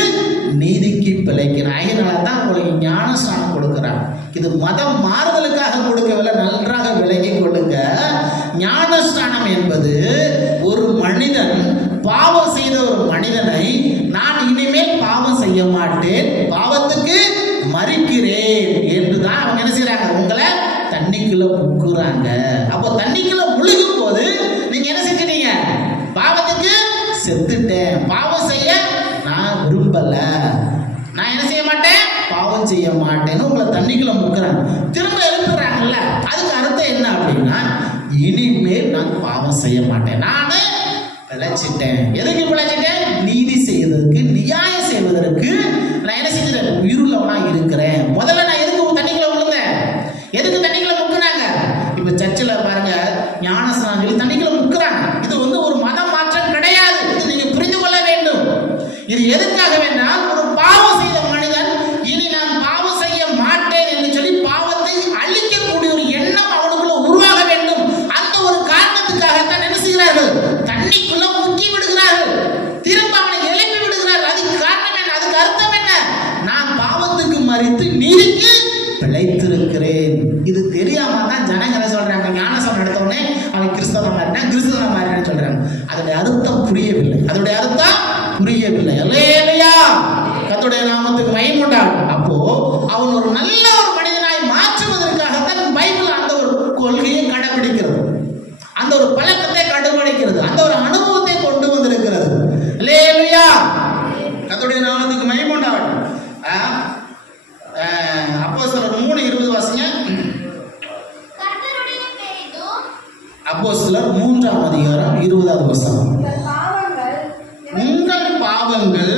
நீதிக்கு பிழைக்கிறேன். அதனால தான் உங்களுக்கு ஞானஸ்நானம் கொடுக்கிறான். இது மதம் மாறுதலுக்காக கொடுக்கவில்லை. நன்றாக விளங்கி கொள்ளுங்க. ஞானஸ்நானம் என்பது ஒரு மனிதன் பாவம் செய்த ஒரு மனிதனை, நான் இனிமேல் பாவம் செய்ய மாட்டேன், பாவத்துக்கு மறிக்கிறேன் என்றுதான் அவங்க என்ன செய்யறாங்க? உங்களை தண்ணிக்குள்ள முக்குறாங்க. அப்போ தண்ணிக்குள்ள முழுகும் போது நீங்க என்ன செஞ்சிட்டீங்க? பாவத்துக்கு செத்துட்டேன், பாவம் செய்ய நான் விரும்பல, நான் என்ன செய்ய மாட்டேன், பாவம் செய்ய மாட்டேன்னு உங்களை தண்ணிக்குள்ள முக்குறாங்க. திரும்ப எழுப்புறாங்கல்ல, அதுக்கு அர்த்தம் என்ன அப்படின்னா, இனிமேல் நான் பாவம் செய்ய மாட்டேன், நானு பிழைச்சிட்டேன். எதுக்கு பிழைச்சிட்டேன்? நீதி செய்வதற்கு, நியாயம் செய்வதற்கு நான் என்ன செஞ்சேன்? உயிருள்ளவனா இருக்கிறேன். முதல்ல நான் எதுக்கு தண்ணிக்குள்ள விழுந்தேன்? எதுக்கு தண்ணிக்குள்ள முக்குனாங்க? இப்ப சர்ச்சில் பாருங்க, ஞானஸ்நானம் தண்ணிக்குள்ள முக்குறாங்க. இது வந்து ஒரு மத மாற்றம் கிடையாது. இது நீங்க புரிந்து கொள்ள வேண்டும். இது எதுக்காக வேண்டாம்? ஒரு பாவம் செய்த மனிதன் இனி நான் பாவம் செய்ய மாட்டேன் என்று சொல்லி பாவத்தை அழிக்கக்கூடிய ஒரு எண்ணம் அவனுக்குள்ள உருவாக வேண்டும். அந்த ஒரு காரணத்துக்காகத்தான் என்ன செய்கிறார்கள்? தண்ணிக்குள்ள முக்கி விடுகிறார்கள். திரும்ப அவனை எழுப்பி விடுகிறார்கள். அதுக்கு காரணம் என்ன? அதுக்கு அர்த்தம் என்ன? நான் பாவத்துக்கு மரித்து நீதிக்கு பிழைத்திருக்கிறேன். இது தெரியாம தான் ஜனங்களை சொல்றாங்க. ஞானஸ்நானம் எடுத்த உடனே அவன் கிறிஸ்தவ மாறினான்னு சொல்றாங்க. அதோடைய அர்த்தம் புரியவில்லை. அதோடைய அர்த்தம் புரியவில்லை. அல்லேலூயா. கர்த்தருடைய நாமத்துக்கு மகிமை உண்டாகட்டும். அப்போ அவன் ஒரு நல்ல ஒரு மனிதனாய் மாற்றுவதற்காகத்தான் பைபிள் அந்த ஒரு கொள்கையை கடைபிடிக்கிறது, அந்த ஒரு பழக்கத்தை கடைபிடிக்கிறது, அந்த ஒரு அனுபவத்தை கொண்டு வந்திருக்கிறது. அல்லேலூயா. கர்த்தருடைய நாமத்துக்கு மகிமை உண்டாகட்டும். அப்போஸ்தலர் 3:20 வாசிங்க. அப்போஸ்தலர் 3ஆம் அதிகாரம் 20வது வசனம். உங்கள் பாவங்கள்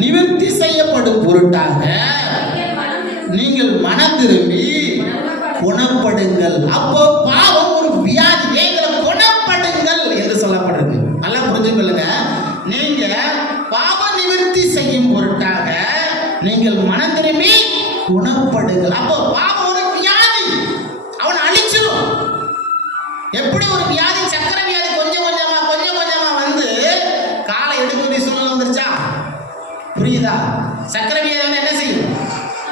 நிவர்த்தி செய்யப்படும் பொருட்டாக நீங்கள் மனம் திரும்பி குணப்படுங்கள். அப்போ பாவம் ஒரு வியாதி, நீங்கள் குணப்படுங்கள் என்று சொல்லப்படுறது. நல்லா புரிஞ்சுக்கொள்ளுங்க. நீங்க பாவ நிவர்த்தி செய்யும் பொருட்டாக நீங்கள் மனம் திரும்பி குணப்படுங்கள். அப்போ பாவம் ஒரு வியாதி, அவனை அழிச்சிடும். எப்படி ஒரு வியாதி, சக்கரை வியாதி கொஞ்சம் கொஞ்சமா வந்து காலை எடுக்கக்கூடிய சூழ்நிலை வந்துருச்சா? புரியுதா? சக்கரை வியாதி வந்து என்ன செய்யும்?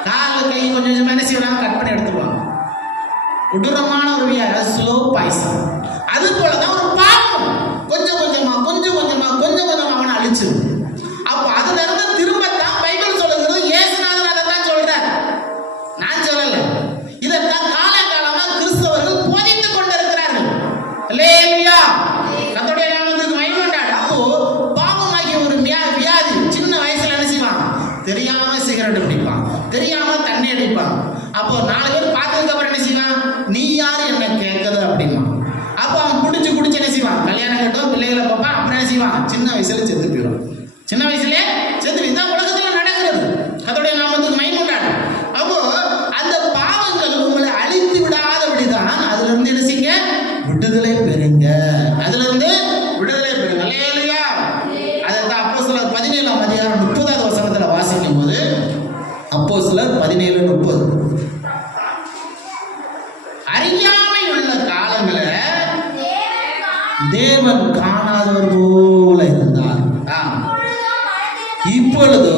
கால் கை கொஞ்சம் கொஞ்சமா என்ன செய்வாங்க? கட் பண்ணி எடுத்துருவாங்க. கொடூரமான ஒரு வியாதி, ஸ்லோ பாய்சன். அது போலதான் ஒரு பாவம் கொஞ்சம் கொஞ்சமா அவனை அழிச்சிடும். அப்போ அதுல இருந்து திரும்பத்தான் பைபிள் சொல்லுகிறது. இயேசுநாதர் அதை தான் சொல்றார், நான் சொல்லல. இதைத்தான் காலகாலமா கிறிஸ்தவர்கள் போதித்துக் கொண்டிருக்கிறார்கள். அல்லேலூயா. கர்த்தருடைய நாமத்துக்கு மகிமை உண்டாகட்டும். அப்போ பாவமாகிய ஒரு வியாதி, சின்ன வயசுல என்ன செய்வான்? தெரியாம சிகரெட் பிடிப்பான், தெரியாம தண்ணி அடிப்பான். அப்போ 4 பேர் பார்த்ததுக்கு அப்புறம் என்ன செய்வான்? நீ யாரு என்ன கேட்குது அப்படிமா. அப்போ அவன் குடிச்சு என்ன செய்வான்? கல்யாணம் கட்டும், பிள்ளைகளை பார்ப்பான். அப்புறம் என்ன செய்வான்? சின்ன வயசுல செத்து போயிடும். சின்ன வயசுலயே செத்து. இதுதான் உலகத்துல நடக்கிறது. கர்த்தருடைய நாமத்துக்கு மகிமை உண்டாகட்டும். அப்போ அந்த பாவங்கள் உங்களை அழித்து விடாதபடிதான் அதுல இருந்து என்ன செய்யுங்க? விடுதலை பெறுங்க. அதுல இருந்து விடுதலை பெறுங்க. அல்லேலூயா. அதைத்தான் அப்போஸ்தலர் 17ஆம் அதிகாரம் 30வது வசனத்துல வாசிக்கும் போது, அப்போஸ்தலர் 17:30, அறியாமை உள்ள காலங்களை தேவன் காணாதவர் போல இருந்தார். இப்பொழுது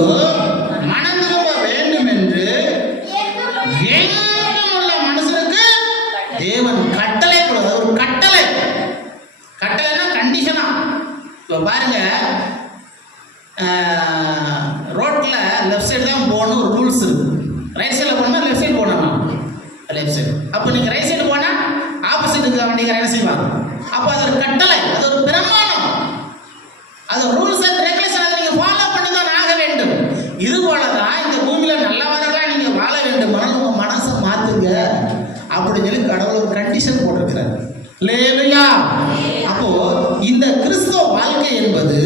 மனம் திரும்ப வேண்டும் என்று எங்கும் உள்ள மனுஷனுக்கு தேவன் கட்டளை கொடுத்தார். ஒரு கட்டளை. கட்டளைனா கண்டிஷனா. இப்போ பாருங்க, ரோட்ல லெஃப்ட் சைடு தான் போகணும், ஒரு ரூல்ஸ் இருக்கு. ரைட் சைடில் போனா லெஃப்ட் சைடு போகணும். Left side. அப்போ நீங்க ரைட் சைடு போனா ஆப்போசிட்டுக்கு வண்டிக்கார என்ன செய்வாங்க? அப்போ அது ஒரு கட்டளை, அது ஒரு பிரமாணம், அது ரூல்ஸ் அண்ட் ரெகுலேஷன். அதை நீங்க ஃபாலோ பண்ணி தான் ஆக வேண்டும். இது போலதான் இந்த பூமியில நல்லவர்களா நீங்க வாழ வேண்டும். உங்க மனசை மாத்துங்க அப்படின்னு சொல்லி கடவுள் ஒரு கண்டிஷன் போட்டிருக்கிறார். அல்லேலூயா. அப்போ இந்த கிறிஸ்துவ வாழ்க்கை என்பது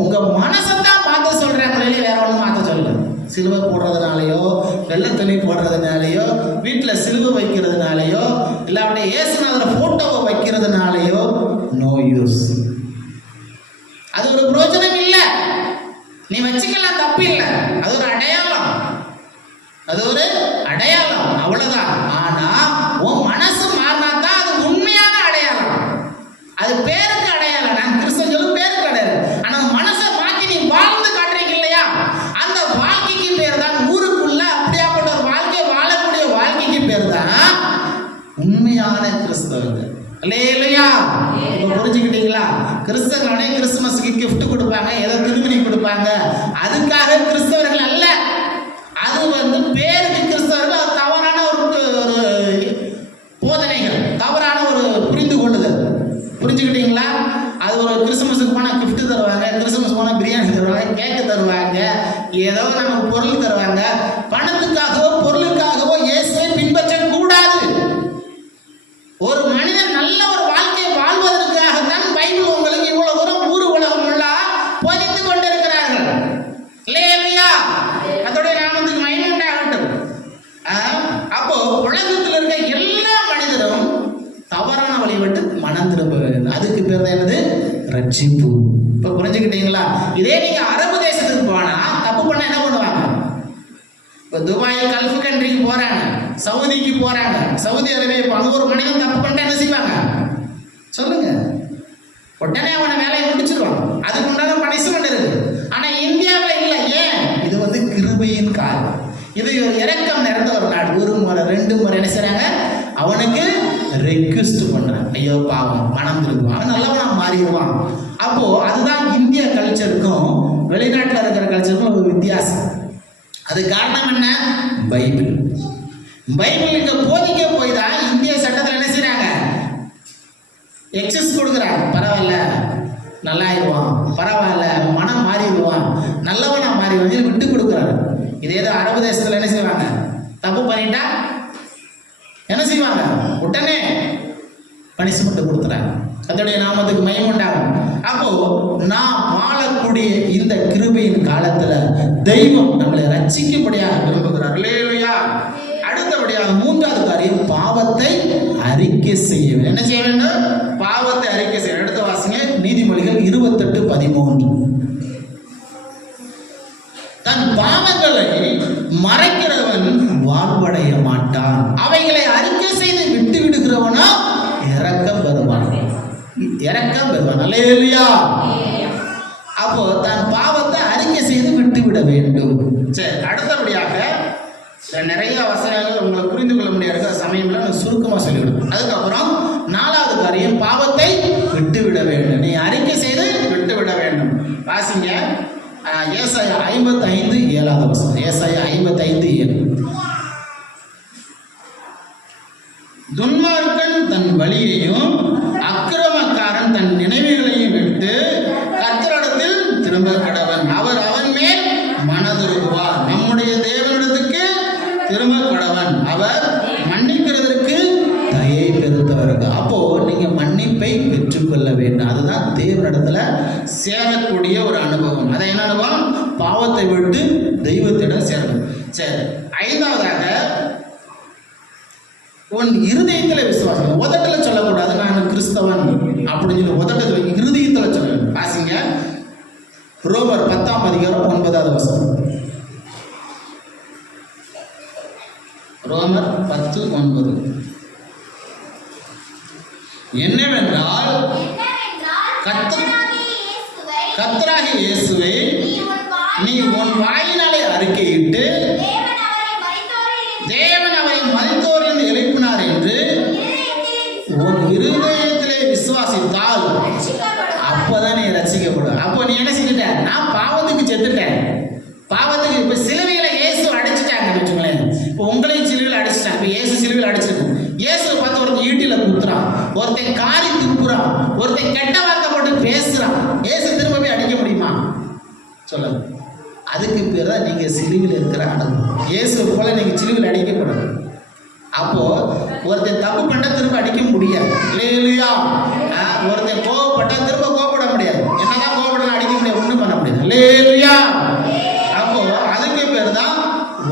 உங்க மனசை தான் மாற்ற சொல்றாங்க, வேற ஒன்றும் மாற்ற சொல்லல. சிலுவை போடுறதுனாலயோ, வெள்ளை துணி போடுறதுனாலயோ, வீட்டில் சிலுவை வைக்கிறதுனாலயோ, இல்லாட்டி இயேசுநாதர் போட்டோவை வைக்கிறதுனாலயோ நோ யூஸ். அது ஒரு பிரயோஜனம் இல்லை. நீ வச்சுக்கலாம், தப்பு இல்லை. அது ஒரு அடையாளம், அது ஒரு அடையாளம், அவ்வளவுதான். ஆனா உன் மனசு மாறினா தான் அது உண்மையான அடையாளம். அது பேருக்கு அடையாளம். நான் கிறிஸ்தவன் சொல்லு பேருக்கு அடையாளம். ஆனா மனசை மாற்றி நீ வாழ்ந்து காட்டுறீங்க இல்லையா, அந்த வாழ்க்கைக்கு பேர் தான், ஊருக்குள்ள அப்படியாப்பட்ட ஒரு வாழ்க்கை வாழக்கூடிய வாழ்க்கைக்கு பேர் தான் உண்மையான கிறிஸ்தவர்கள். அல்லேலூயா. இப்ப புரிஞ்சுக்கிட்டீங்களா? கிறிஸ்தவர்களே கிறிஸ்துமஸ்க்கு கிஃப்ட் கொடுப்பாங்க, ஏதோ திருமணி கொடுப்பாங்க, அதுக்காக கிறிஸ்தவர்கள் அல்ல. அது பேருக்கு கிறிஸ்தவர்கள். அது தவறான ஒரு போதனைகள், தவறான ஒரு புரிந்து கொள்ளுதல். புரிஞ்சுக்கிட்டீங்களா? அது ஒரு கிறிஸ்துமஸுக்கு போனால் கிஃப்ட் தருவாங்க, கிறிஸ்துமஸ் போனால் பிரியாணி தருவாங்க, கேக்கு தருவாங்க, ஏதோ நமக்கு பொருள் தருவாங்க. பணத்துக்காகவோ பொருளுக்காகவோ இயேசுவை பின்பற்ற கூடாது. ஒரு மனிதன் நல்ல ஒரு வாழ்க்கையை வாழ்வதற்காகத்தான் பைபிள் உங்களுக்கு இவ்வளவு தூரம் ஊர் உலகம் உள்ள போதித்துக் கொண்டிருக்கிறார்கள். இல்லையா? அதோடைய நாமத்துக்கு மகிமை உண்டாகட்டும். அப்போ உலகத்தில் இருக்க எல்லா மனிதரும் தவறான வழி விட்டு மனம் திரும்ப வேண்டும். அதுக்கு பேர் தான் என்னது? ரட்சிப்பு. இப்ப புரிஞ்சுக்கிட்டீங்களா? இதே நீங்க அரபு தேசத்துக்கு போனா தப்பு பண்ண என்ன பண்ணுவாங்க? இப்போ துபாய், கல்ஃப் கண்ட்ரிக்கு போறாங்க, சவுதிக்கு போறாங்க, சவுதி அரேபியா போனாங்க. ஒரு மனிதன் தப்பு பண்ணிட்டா என்ன செய்வாங்க சொல்லுங்க? உடனே அவனை வேலையை முடிச்சிருவான். அதுக்கு உண்டான பனிஷ்மெண்ட் இருக்கு. ஆனா இந்தியாவில் இல்லை. ஏன்? இது கிருபையின் காலம். இது இரக்கம் நிறைந்த ஒரு நாடு. ஒரு முறை 2 முறை என்ன செய்றாங்க? அவனுக்கு ரெக்வெஸ்ட் பண்றான். ஐயோ பாவம், மனம் திரும்புவான், நல்லவனா மாறிடுவான். அப்போ அதுதான் இந்திய கல்ச்சருக்கும் வெளிநாட்டில் இருக்கிற கல்ச்சருக்கும் ஒரு வித்தியாசம். அது காரணம் என்ன? பைபிள். பைபிள் இங்க போதிக்க போய் தான் இந்திய சட்டத்தில் என்ன செய்றாங்க? எக்ஸஸ் கொடுக்குறாங்க. பரவாயில்ல, நல்லாயிடுவான், பரவாயில்ல, மனம் மாறிடுவான், நல்லவனா மாறிடுவான், விட்டு கொடுக்குறாரு. இதே ஏதோ அரபு தேசத்தில் என்ன செய்வாங்க? தப்பு பண்ணிட்டா என்ன செய்வாங்க? உடனே பனிஷ்மெண்ட் கொடுத்துறாங்க. அதோடைய நாமத்துக்கு மகிமை உண்டாகும். அப்போ நாம் வாழக்கூடிய இந்த கிருபையின் காலத்துல தெய்வம் நம்மளை ரட்சிக்கும்படியாக விரும்புகிறார். அல்லேலூயா. அடுத்தபடியாக 3வது காரியம், பாவத்தை அறிக்கை செய்ய வேண்டும். என்ன செய்ய வேண்டும்? பாவத்தை அறிக்கை செய்ய. அடுத்த வாசிங்க, நீதிமொழிகள் 28:13. தன் பாவங்களை மறைக்கிறவன் வாழ்வடைய மாட்டான், அவைகளை அறிக்கை செய்து விட்டு விடுகிறவனோ இரக்கம் பெறுவான். இரக்கம் பெறுவான். அல்லேலூயா. அப்போ தன் பாவத்தை அறிக்கை செய்து விட்டு விட வேண்டும். சரி, அடுத்தபடியாக நிறைய வசனங்கள் உங்களுக்கு புரிந்து கொள்ள முடியாத சமயம்ல நான் சுருக்கமா சொல்லிவிடுவேன். அதுக்கப்புறம் 4வது காரியம், பாவத்தை விட்டு விட வேண்டும். நீ அறிக்கை செய்து விட்டு விட வேண்டும். வாசிங்க, ஏசாயா 55:7 வசனம். ஏசாயா 55:7. துன்மார்க்கன் தன் வழியையும் அக்கிரமக்காரன் தன் நினைவுகளையும் விட்டு கர்த்தரிடத்தில் திரும்ப கடவன், அவர் அவன் மேல் மனதுருகுவார். நம்முடைய தேவனிடத்துக்கு திரும்ப கடவன், அவர் மன்னிக்கிறதற்கு தயை பெருத்தவருக்கு. அப்போ நீங்க மன்னிப்பை பெற்றுக்கொள்ள வேண்டும். அதுதான் தேவனிடத்துல சேரக்கூடிய ஒரு அனுபவம். அதை என்ன அனுபவம்? பாவத்தை விட்டு தெய்வத்திடம் சேரணும். சரி, 5வதாக உன் இருதயத்தில் விசுவாசம். உதட்டில் சொல்லக்கூடாது நான் 10ஆம் அதிகாரம் 9வது வசனம். ரோமர் 10:9. என்னவென்றால் கர்த்தராகிய இயேசுவை நீ உன் வாயினாலே அறிக்கையிட்டு தேவன் அவரை மரித்தோரிலிருந்து எழுப்பினார் என்று உன் இருதயத்திலே விசுவாசித்தால் அப்பதான் நீ ரட்சிக்கப்படும். அப்போ நீ என்ன செஞ்சுட்ட? நான் பாவத்துக்கு செத்துட்டேன். பாவத்துக்கு இப்ப சிலுவையில இயேசு அடிச்சுட்டாங்கன்னு வச்சுங்களேன். இப்போ உங்களையும் சிலுவையில் அடிச்சுட்டாங்க. இப்போ இயேசு சிலுவையில் அடிச்சிருக்கும். இயேசுவை பார்த்து ஒருத்தன் ஈட்டில குத்துறான், ஒருத்தன் காரி துப்புறான், ஒருத்தன் கெட்ட வார்த்தை போட்டு பேசுறான். இயேசு திரும்ப போய் அடிக்க முடியுமா? சொல்லுங்க. அதுக்கு பேர் தான் நீங்க சிலுவையில் இருக்கிற அனுபவம். இயேசு போல நீங்க சிலுவையில் அடிக்கப்படும். அப்போ ஒருத்தன் தப்பு பண்ண திரும்ப அடிக்க முடியாது. இல்லையா? ஒருத்தன் கோவப்பட்டா திரும்ப கோவப்பட முடியாது. என்னதான் கோவப்படலாம் அடிக்க முடியாது, ஒண்ணும் பண்ண முடியாது. இல்லையா? அப்போ அதுக்கு பேர் தான்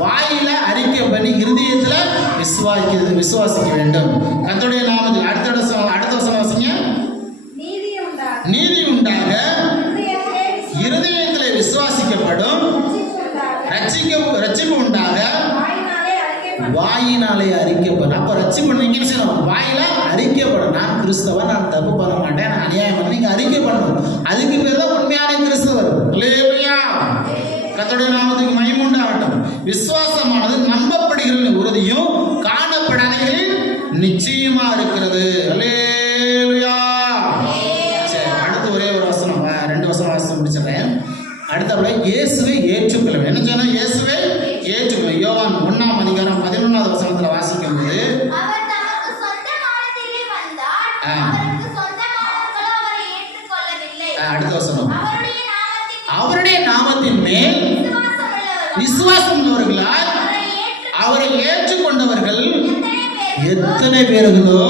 வாயில அறிக்கை பண்ணி இருதயத்துல விசுவாசிக்க வேண்டும். கர்த்தருடைய நாமத்தில் அடுத்த வருஷம் வாசிங்க. நீதி உண்டாக இருதயத்திலே விசுவாசிக்கப்படும், ரட்சிப்பு உண்டாக வாயினாலே அறிக்கப்படும். அப்ப ரட்சிப்பு நீங்க என்ன செய்யணும்? வாயில அறிக்கப்படும். நான் கிறிஸ்தவன், நான் தப்பு பண்ண மாட்டேன், நான் அநியாயம் பண்ண, நீங்க அறிக்கை பண்ணணும். அதுக்கு பேர் தான் உண்மையான கிறிஸ்தவர். அல்லேலூயா. கர்த்தருடைய நாமத்துக்கு மகிமை உண்டாகட்டும். விசுவாசமானது நம்பப்படுகிற உறுதியும் காணப்படாதவர்களின் நிச்சயமா இருக்கிறது. அல்லேலூயா. சரி, அடுத்து ஒரே ஒரு வசனம், 2 வசனம் வாசித்து முடிச்சிடறேன். அடுத்தபடி இயேசுவை ஏற்றுக்கொள்ள. என்ன சொன்னா? இயேசுவை ஏற்றுக்கொள்ள. யோவான் 1ஆம் அதிகாரம் 11வது வசனத்துல வாசிக்கும் போது அடுத்த வசனம், அவருடைய நாமத்தின் மேல் விசுவாசம் உள்ளவர்களால் அவரை ஏற்றுக்கொண்டவர்கள் எத்தனை பேர்களோ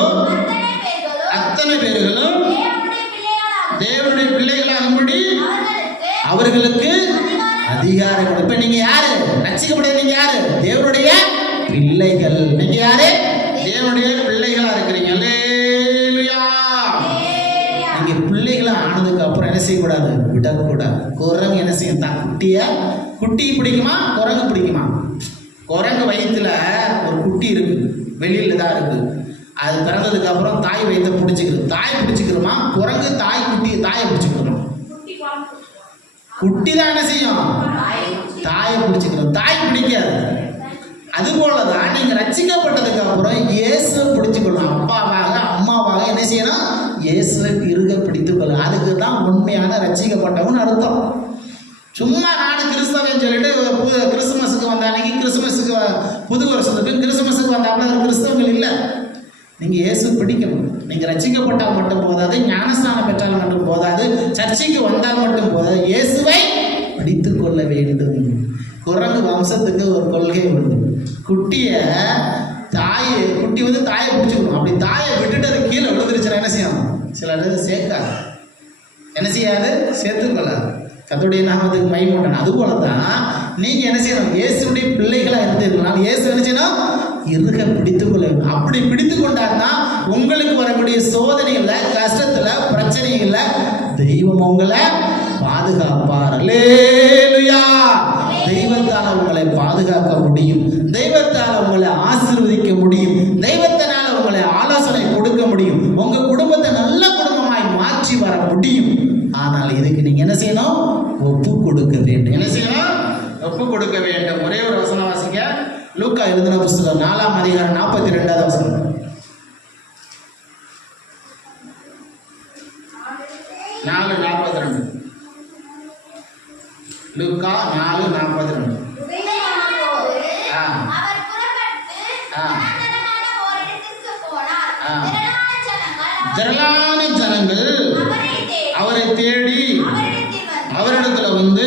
அத்தனை பேர்களும் தேவனுடைய பிள்ளைகளாகும்படி அவர்களுக்கு அதிகாரம். இப்ப நீங்க யாரு? ரட்சிக்கப்பட்டது நீங்க யாரு? தேவனுடைய பிள்ளைகள். நீங்க யாரு? தேவனுடைய பிள்ளைகளா இருக்கிறீங்க. அல்லேலூயா. நீங்க பிள்ளைகளா ஆனதுக்கு அப்புறம் என்ன செய்யக்கூடாது? விடக்கூடாது. குரங்கு என்ன செய்யும்? தான் குட்டி பிடிக்குமா? குரங்கு பிடிக்குமா? குரங்கு வயிற்றுல ஒரு குட்டி இருக்கு, வெளியில தான் இருக்கு. அது பிறந்ததுக்கு அப்புறம் தாய் வயிற்றை பிடிச்சிக்கிறது. தாய் பிடிச்சிக்கிறோமா? குரங்கு தாயை பிடிச்சிக்கிறோமா? குட்டி தான் என்ன செய்யும்? தாயை பிடிச்சிக்கிறோம். தாய் பிடிக்காது. அது போலதான் நீங்க ரட்சிக்கப்பட்டதுக்கு அப்புறம் இயேசுவை பிடிச்சுக்கணும். அப்பாவாக அம்மாவாக என்ன செய்யணும்? இயேசுவை இருக பிடித்துக் கொள்ளும். அதுக்கு தான் உண்மையான ரட்சிக்கப்பட்டவன் அர்த்தம். சும்மா நான் கிறிஸ்தவன் சொல்லிட்டு கிறிஸ்துமஸுக்கு வந்த அன்னைக்கு, கிறிஸ்துமஸுக்கு புது வருஷத்துக்கு கிறிஸ்துமஸுக்கு வந்தாப்புல ஒரு கிறிஸ்தவங்கள் இல்லை. நீங்க இயேசு பிடிக்கணும். நீங்க ரட்சிக்கப்பட்டால் மட்டும் போதாது, ஞானஸ்நானம் பெற்றால் மட்டும் போதாது, சர்ச்சைக்கு வந்தால் மட்டும் போதாது, இயேசுவை பிடித்துக் கொள்ள வேண்டும். குரங்கு வம்சத்துக்கு ஒரு கொள்கை உண்டு. குட்டி வந்து தாயை பிடிச்சிக்கணும். அப்படி தாயை விட்டுட்டு அது கீழே விழுந்துருச்சுன்னா என்ன செய்யணும்? சில நேரம் சேர்க்காது. என்ன செய்யாது? சேர்த்துக்கொள்ளாது. கர்த்தருடைய நாமத்துக்கு மகிமை உண்டாகட்டும். அது போலதான் நீங்க என்ன செய்யணும்? இயேசுடைய பிள்ளைகளா இருந்ததுனால இயேசு என்ன செய்யணும்? இருக பிடித்துக் கொள்ள வேண்டும். அப்படி பிடித்துக் கொண்டாதான் உங்களுக்கு வரக்கூடிய சோதனைகள்ல, கஷ்டத்துல, பிரச்சனைகள்ல தெய்வம் உங்களை பாதுகாப்பார். அல்லேலூயா. தெய்வத்தால உங்களை பாதுகாக்க முடியும். தெய்வத்தால உங்களை ஆசீர்வதிக்க முடியும். தெய்வத்தினால உங்களை ஆலோசனை கொடுக்க முடியும். உங்க குடும்பத்தை நல்ல குடும்பமாய் மாற்றி வர முடியும். ஆனால் இதுக்கு நீங்க என்ன செய்யணும்? ஒப்பு கொடுக்க வேண்டும். என்ன செய்யணும்? ஒப்பு கொடுக்க வேண்டும். ஒரே ஒரு வசனம் வாசிங்க. லூக்கா எழுதின புத்தகம் 4ஆம் அதிகாரம் 42வது வசனம். 4:42. லூக்கா 4:42. திரளான ஜனங்கள் அவரை தேடி அவரிடத்துல வந்து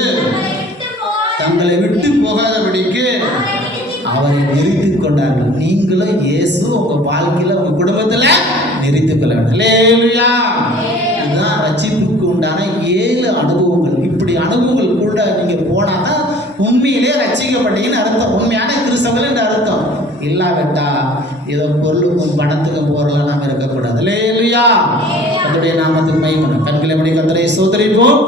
தங்களை விட்டு போகாதபடிக்கு அவரை நிறுத்திக் கொண்டார்கள். நீங்களும் இயேசு உங்க வாழ்க்கையில, உங்க குடும்பத்துல நிறுத்திக் கொள்ள வேண்டும். அல்லேலூயா. இதுதான் ரட்சிப்புக்கு உண்டான 7 அனுபவங்கள். இப்படி அனுபவங்கள் கூட நீங்க போனாதான் உண்மையிலே ரட்சிக்கப்பட்டீங்கன்னு அர்த்தம். உண்மையான கிறிஸ்தவர்கள் என்று அர்த்தம். இல்லாவிட்டா ஏதோ பொருளுக்கும் பணத்துக்கும் போறலாம் நாம இருக்கக்கூடாது. அல்லேலூயா. கர்த்தருடைய நாமத்துக்கு மகிமை. கண்களை மூடி கர்த்தரை ஸ்தோத்திரிப்போம்.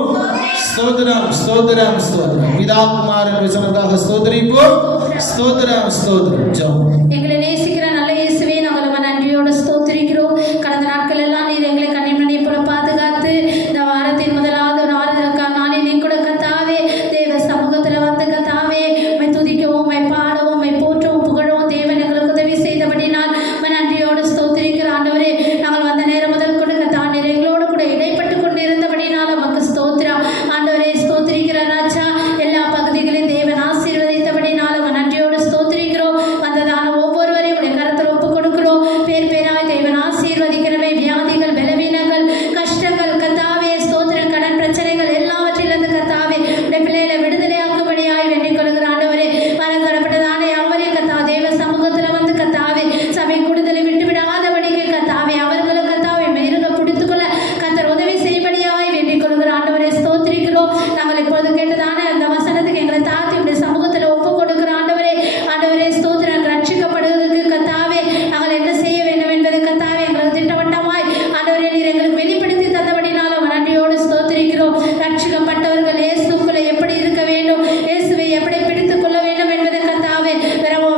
ஸ்தோத்திரம் ஸ்தோத்திரம் ஸ்தோத்திரம். பிதா குமாரன் வசனத்துக்காக ஸ்தோத்திரிப்போம். ஸ்தோத்திரம் ஸ்தோத்திரம். ஜெபம். எங்களை நேசிக்கிற நல்ல இயேசுவே, நாங்கள் உம்மை நன்றியோடு ஸ்தோத்திரிக்கிறோம். கடந்த நாட்கள் எல்லாம் நீர் எங்களை கண்ணிமணியை போல பாதுகாத்து இந்த வாரத்தின் முதலாவது நாளில் கூட கத்தாவே தேவ சமூகத்தில் வந்து கத்தாவே உம்மை துதிக்கவும் உம்மை பாடவும் உம்மை போற்றவும் புகழவும் தேவன் எங்களுக்கு உதவி செய்தபடினால் உம்மை நன்றியோடு ஸ்தோத்திரிக்கிற ஆண்டவரே. நாங்கள் வந்த நேரம் முதல் கூட கத்தாண்டீர் எங்களோடு கூட இடைப்பட்டு கொண்டு இருந்தபடினால் உமக்கு ஸ்தோத்திரம் ஆண்டவரே. ஸ்தோத்திரிக்கிற ராஜா, எல்லா பகுதிகளையும் தேவன் ஆசீர்வதித்தபடினால் உம்மை நன்றியோடு ஸ்தோத்திரிக்கிறோம். வந்ததான ஒவ்வொருவரையும் உடைய கரத்தில் ஒப்புக் கொடுக்கிறோம். பேர் பேராய் தேவன் ஆசீர்வதிக்கிறவை வியாதிகள், பலவீனங்கள், கஷ்டங்கள் கத்தாவே ஸ்தோத்திரம், கடன் பிரச்சனைகள் எல்லாவற்றிலிருந்து கத்தாவே உடைய பிள்ளைகளை விடுதலையாக்கும்படியாய் வேண்டிக் கொள்கிற ஆண்டவரே. வரப்பட்டதான யாவரே கத்தா தேவ சமூகத்தில் வந்து கத்தாவே சபை கூடுதலை விட்டு விடாதபடிக்கு கத்தாவே அவர்களும் கத்தாவை மெருக பிடித்துக் கொள்ள கத்தர் உதவி செய்யும்படியாய் வேண்டிக் கொள்கிற ஆண்டவரே. ஸ்தோத்திரிக்கிறோம். நாங்கள் இப்பொழுது கேட்டதான அந்த வசனத்துக்கு எங்களை தாத்தி உடைய சமூகத்தில் ஒப்புக் கொடுக்கிற ஆண்டவரே. ஆண்டவரே ஸ்தோத்திரம், ரட்சிக்கப்படுவதற்கு கத்தாவே நாங்கள் என்ன செய்ய வேண்டும் என்பது கத்தாவே எங்களுக்கு திட்டவட்டமாய் ஆண்டவரே நீர் எங்களுக்கு வெளிப்படுத்தி தந்தபடினாலும் நன்றியோடு ஸ்தோத்திரிக்கிறோம். ரட்சிக்கப்பட்டவர்கள் இயேசுக்குள்ளே எப்படி இருக்க வேண்டும், இயேசுவை எப்படி பிடித்துக் கொள்ள வேண்டும் என்பது கத்தாவே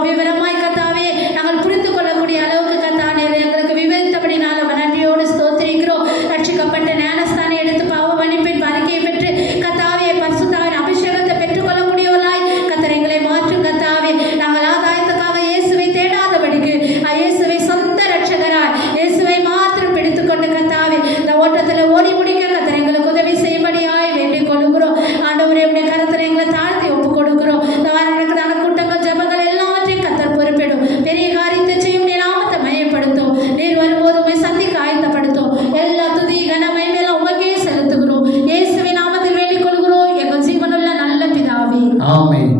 விவரமாய் கத்தாவே நாங்கள் புரிந்து கொள்ளக்கூடிய அளவுக்கு கத்தாவே எங்களுக்கு விவரித்தபடினாலும் நன்றியோடு ஸ்தோத்திரிக்கிறோம். ரட்சிக்கப்பட்ட ஞானஸ்தானை எடுத்து பாவ மன்னிப்பின் அறிக்கையை பெற்று கத்தாவே பரிசுத்தாவின் அபிஷேகத்தை பெற்றுக்கொள்ளக்கூடியவர்களாய் கத்தர் எங்களை மாற்றும் கத்தாவே. நாங்கள் ஆதாயத்துக்காக இயேசுவை தேடாதபடிக்கு இயேசுவை சொந்த ரட்சகராய் இயேசுவை மாத்திரம் பிடித்துக் கொண்டு கத்தாவே இந்த ஓட்டத்தில் ஓடி முடிக்க கத்தர் எங்களுக்கு உதவி செய்யும்படியாய் வேண்டிக் கொள்கிறோம். ஆண்டவரே உடைய கரத்தில் எங்களை தாழ்த்தி ஒப்புக் கொடுக்கிறோம். இந்த வாரம் நடக்கிறதான கூட்டங்கள் ஜபங்கள் எல்லாவற்றையும் கத்தர் பொறுப்பிடும். பெரிய காரியத்தை செய்யும் நீர் நாமத்தை மையப்படுத்தும். நீர் வரும்போது உம்மை சந்திக்க ஆயத்தப்படுத்தும். எல்லா துதி கனமை மேல உமக்கே செலுத்துகிறோம். இயேசுவின் நாமத்தில் வேண்டிக் கொள்கிறோம் எங்கள் ஜீவனுள்ள நல்ல பிதாவே. ஆமென்.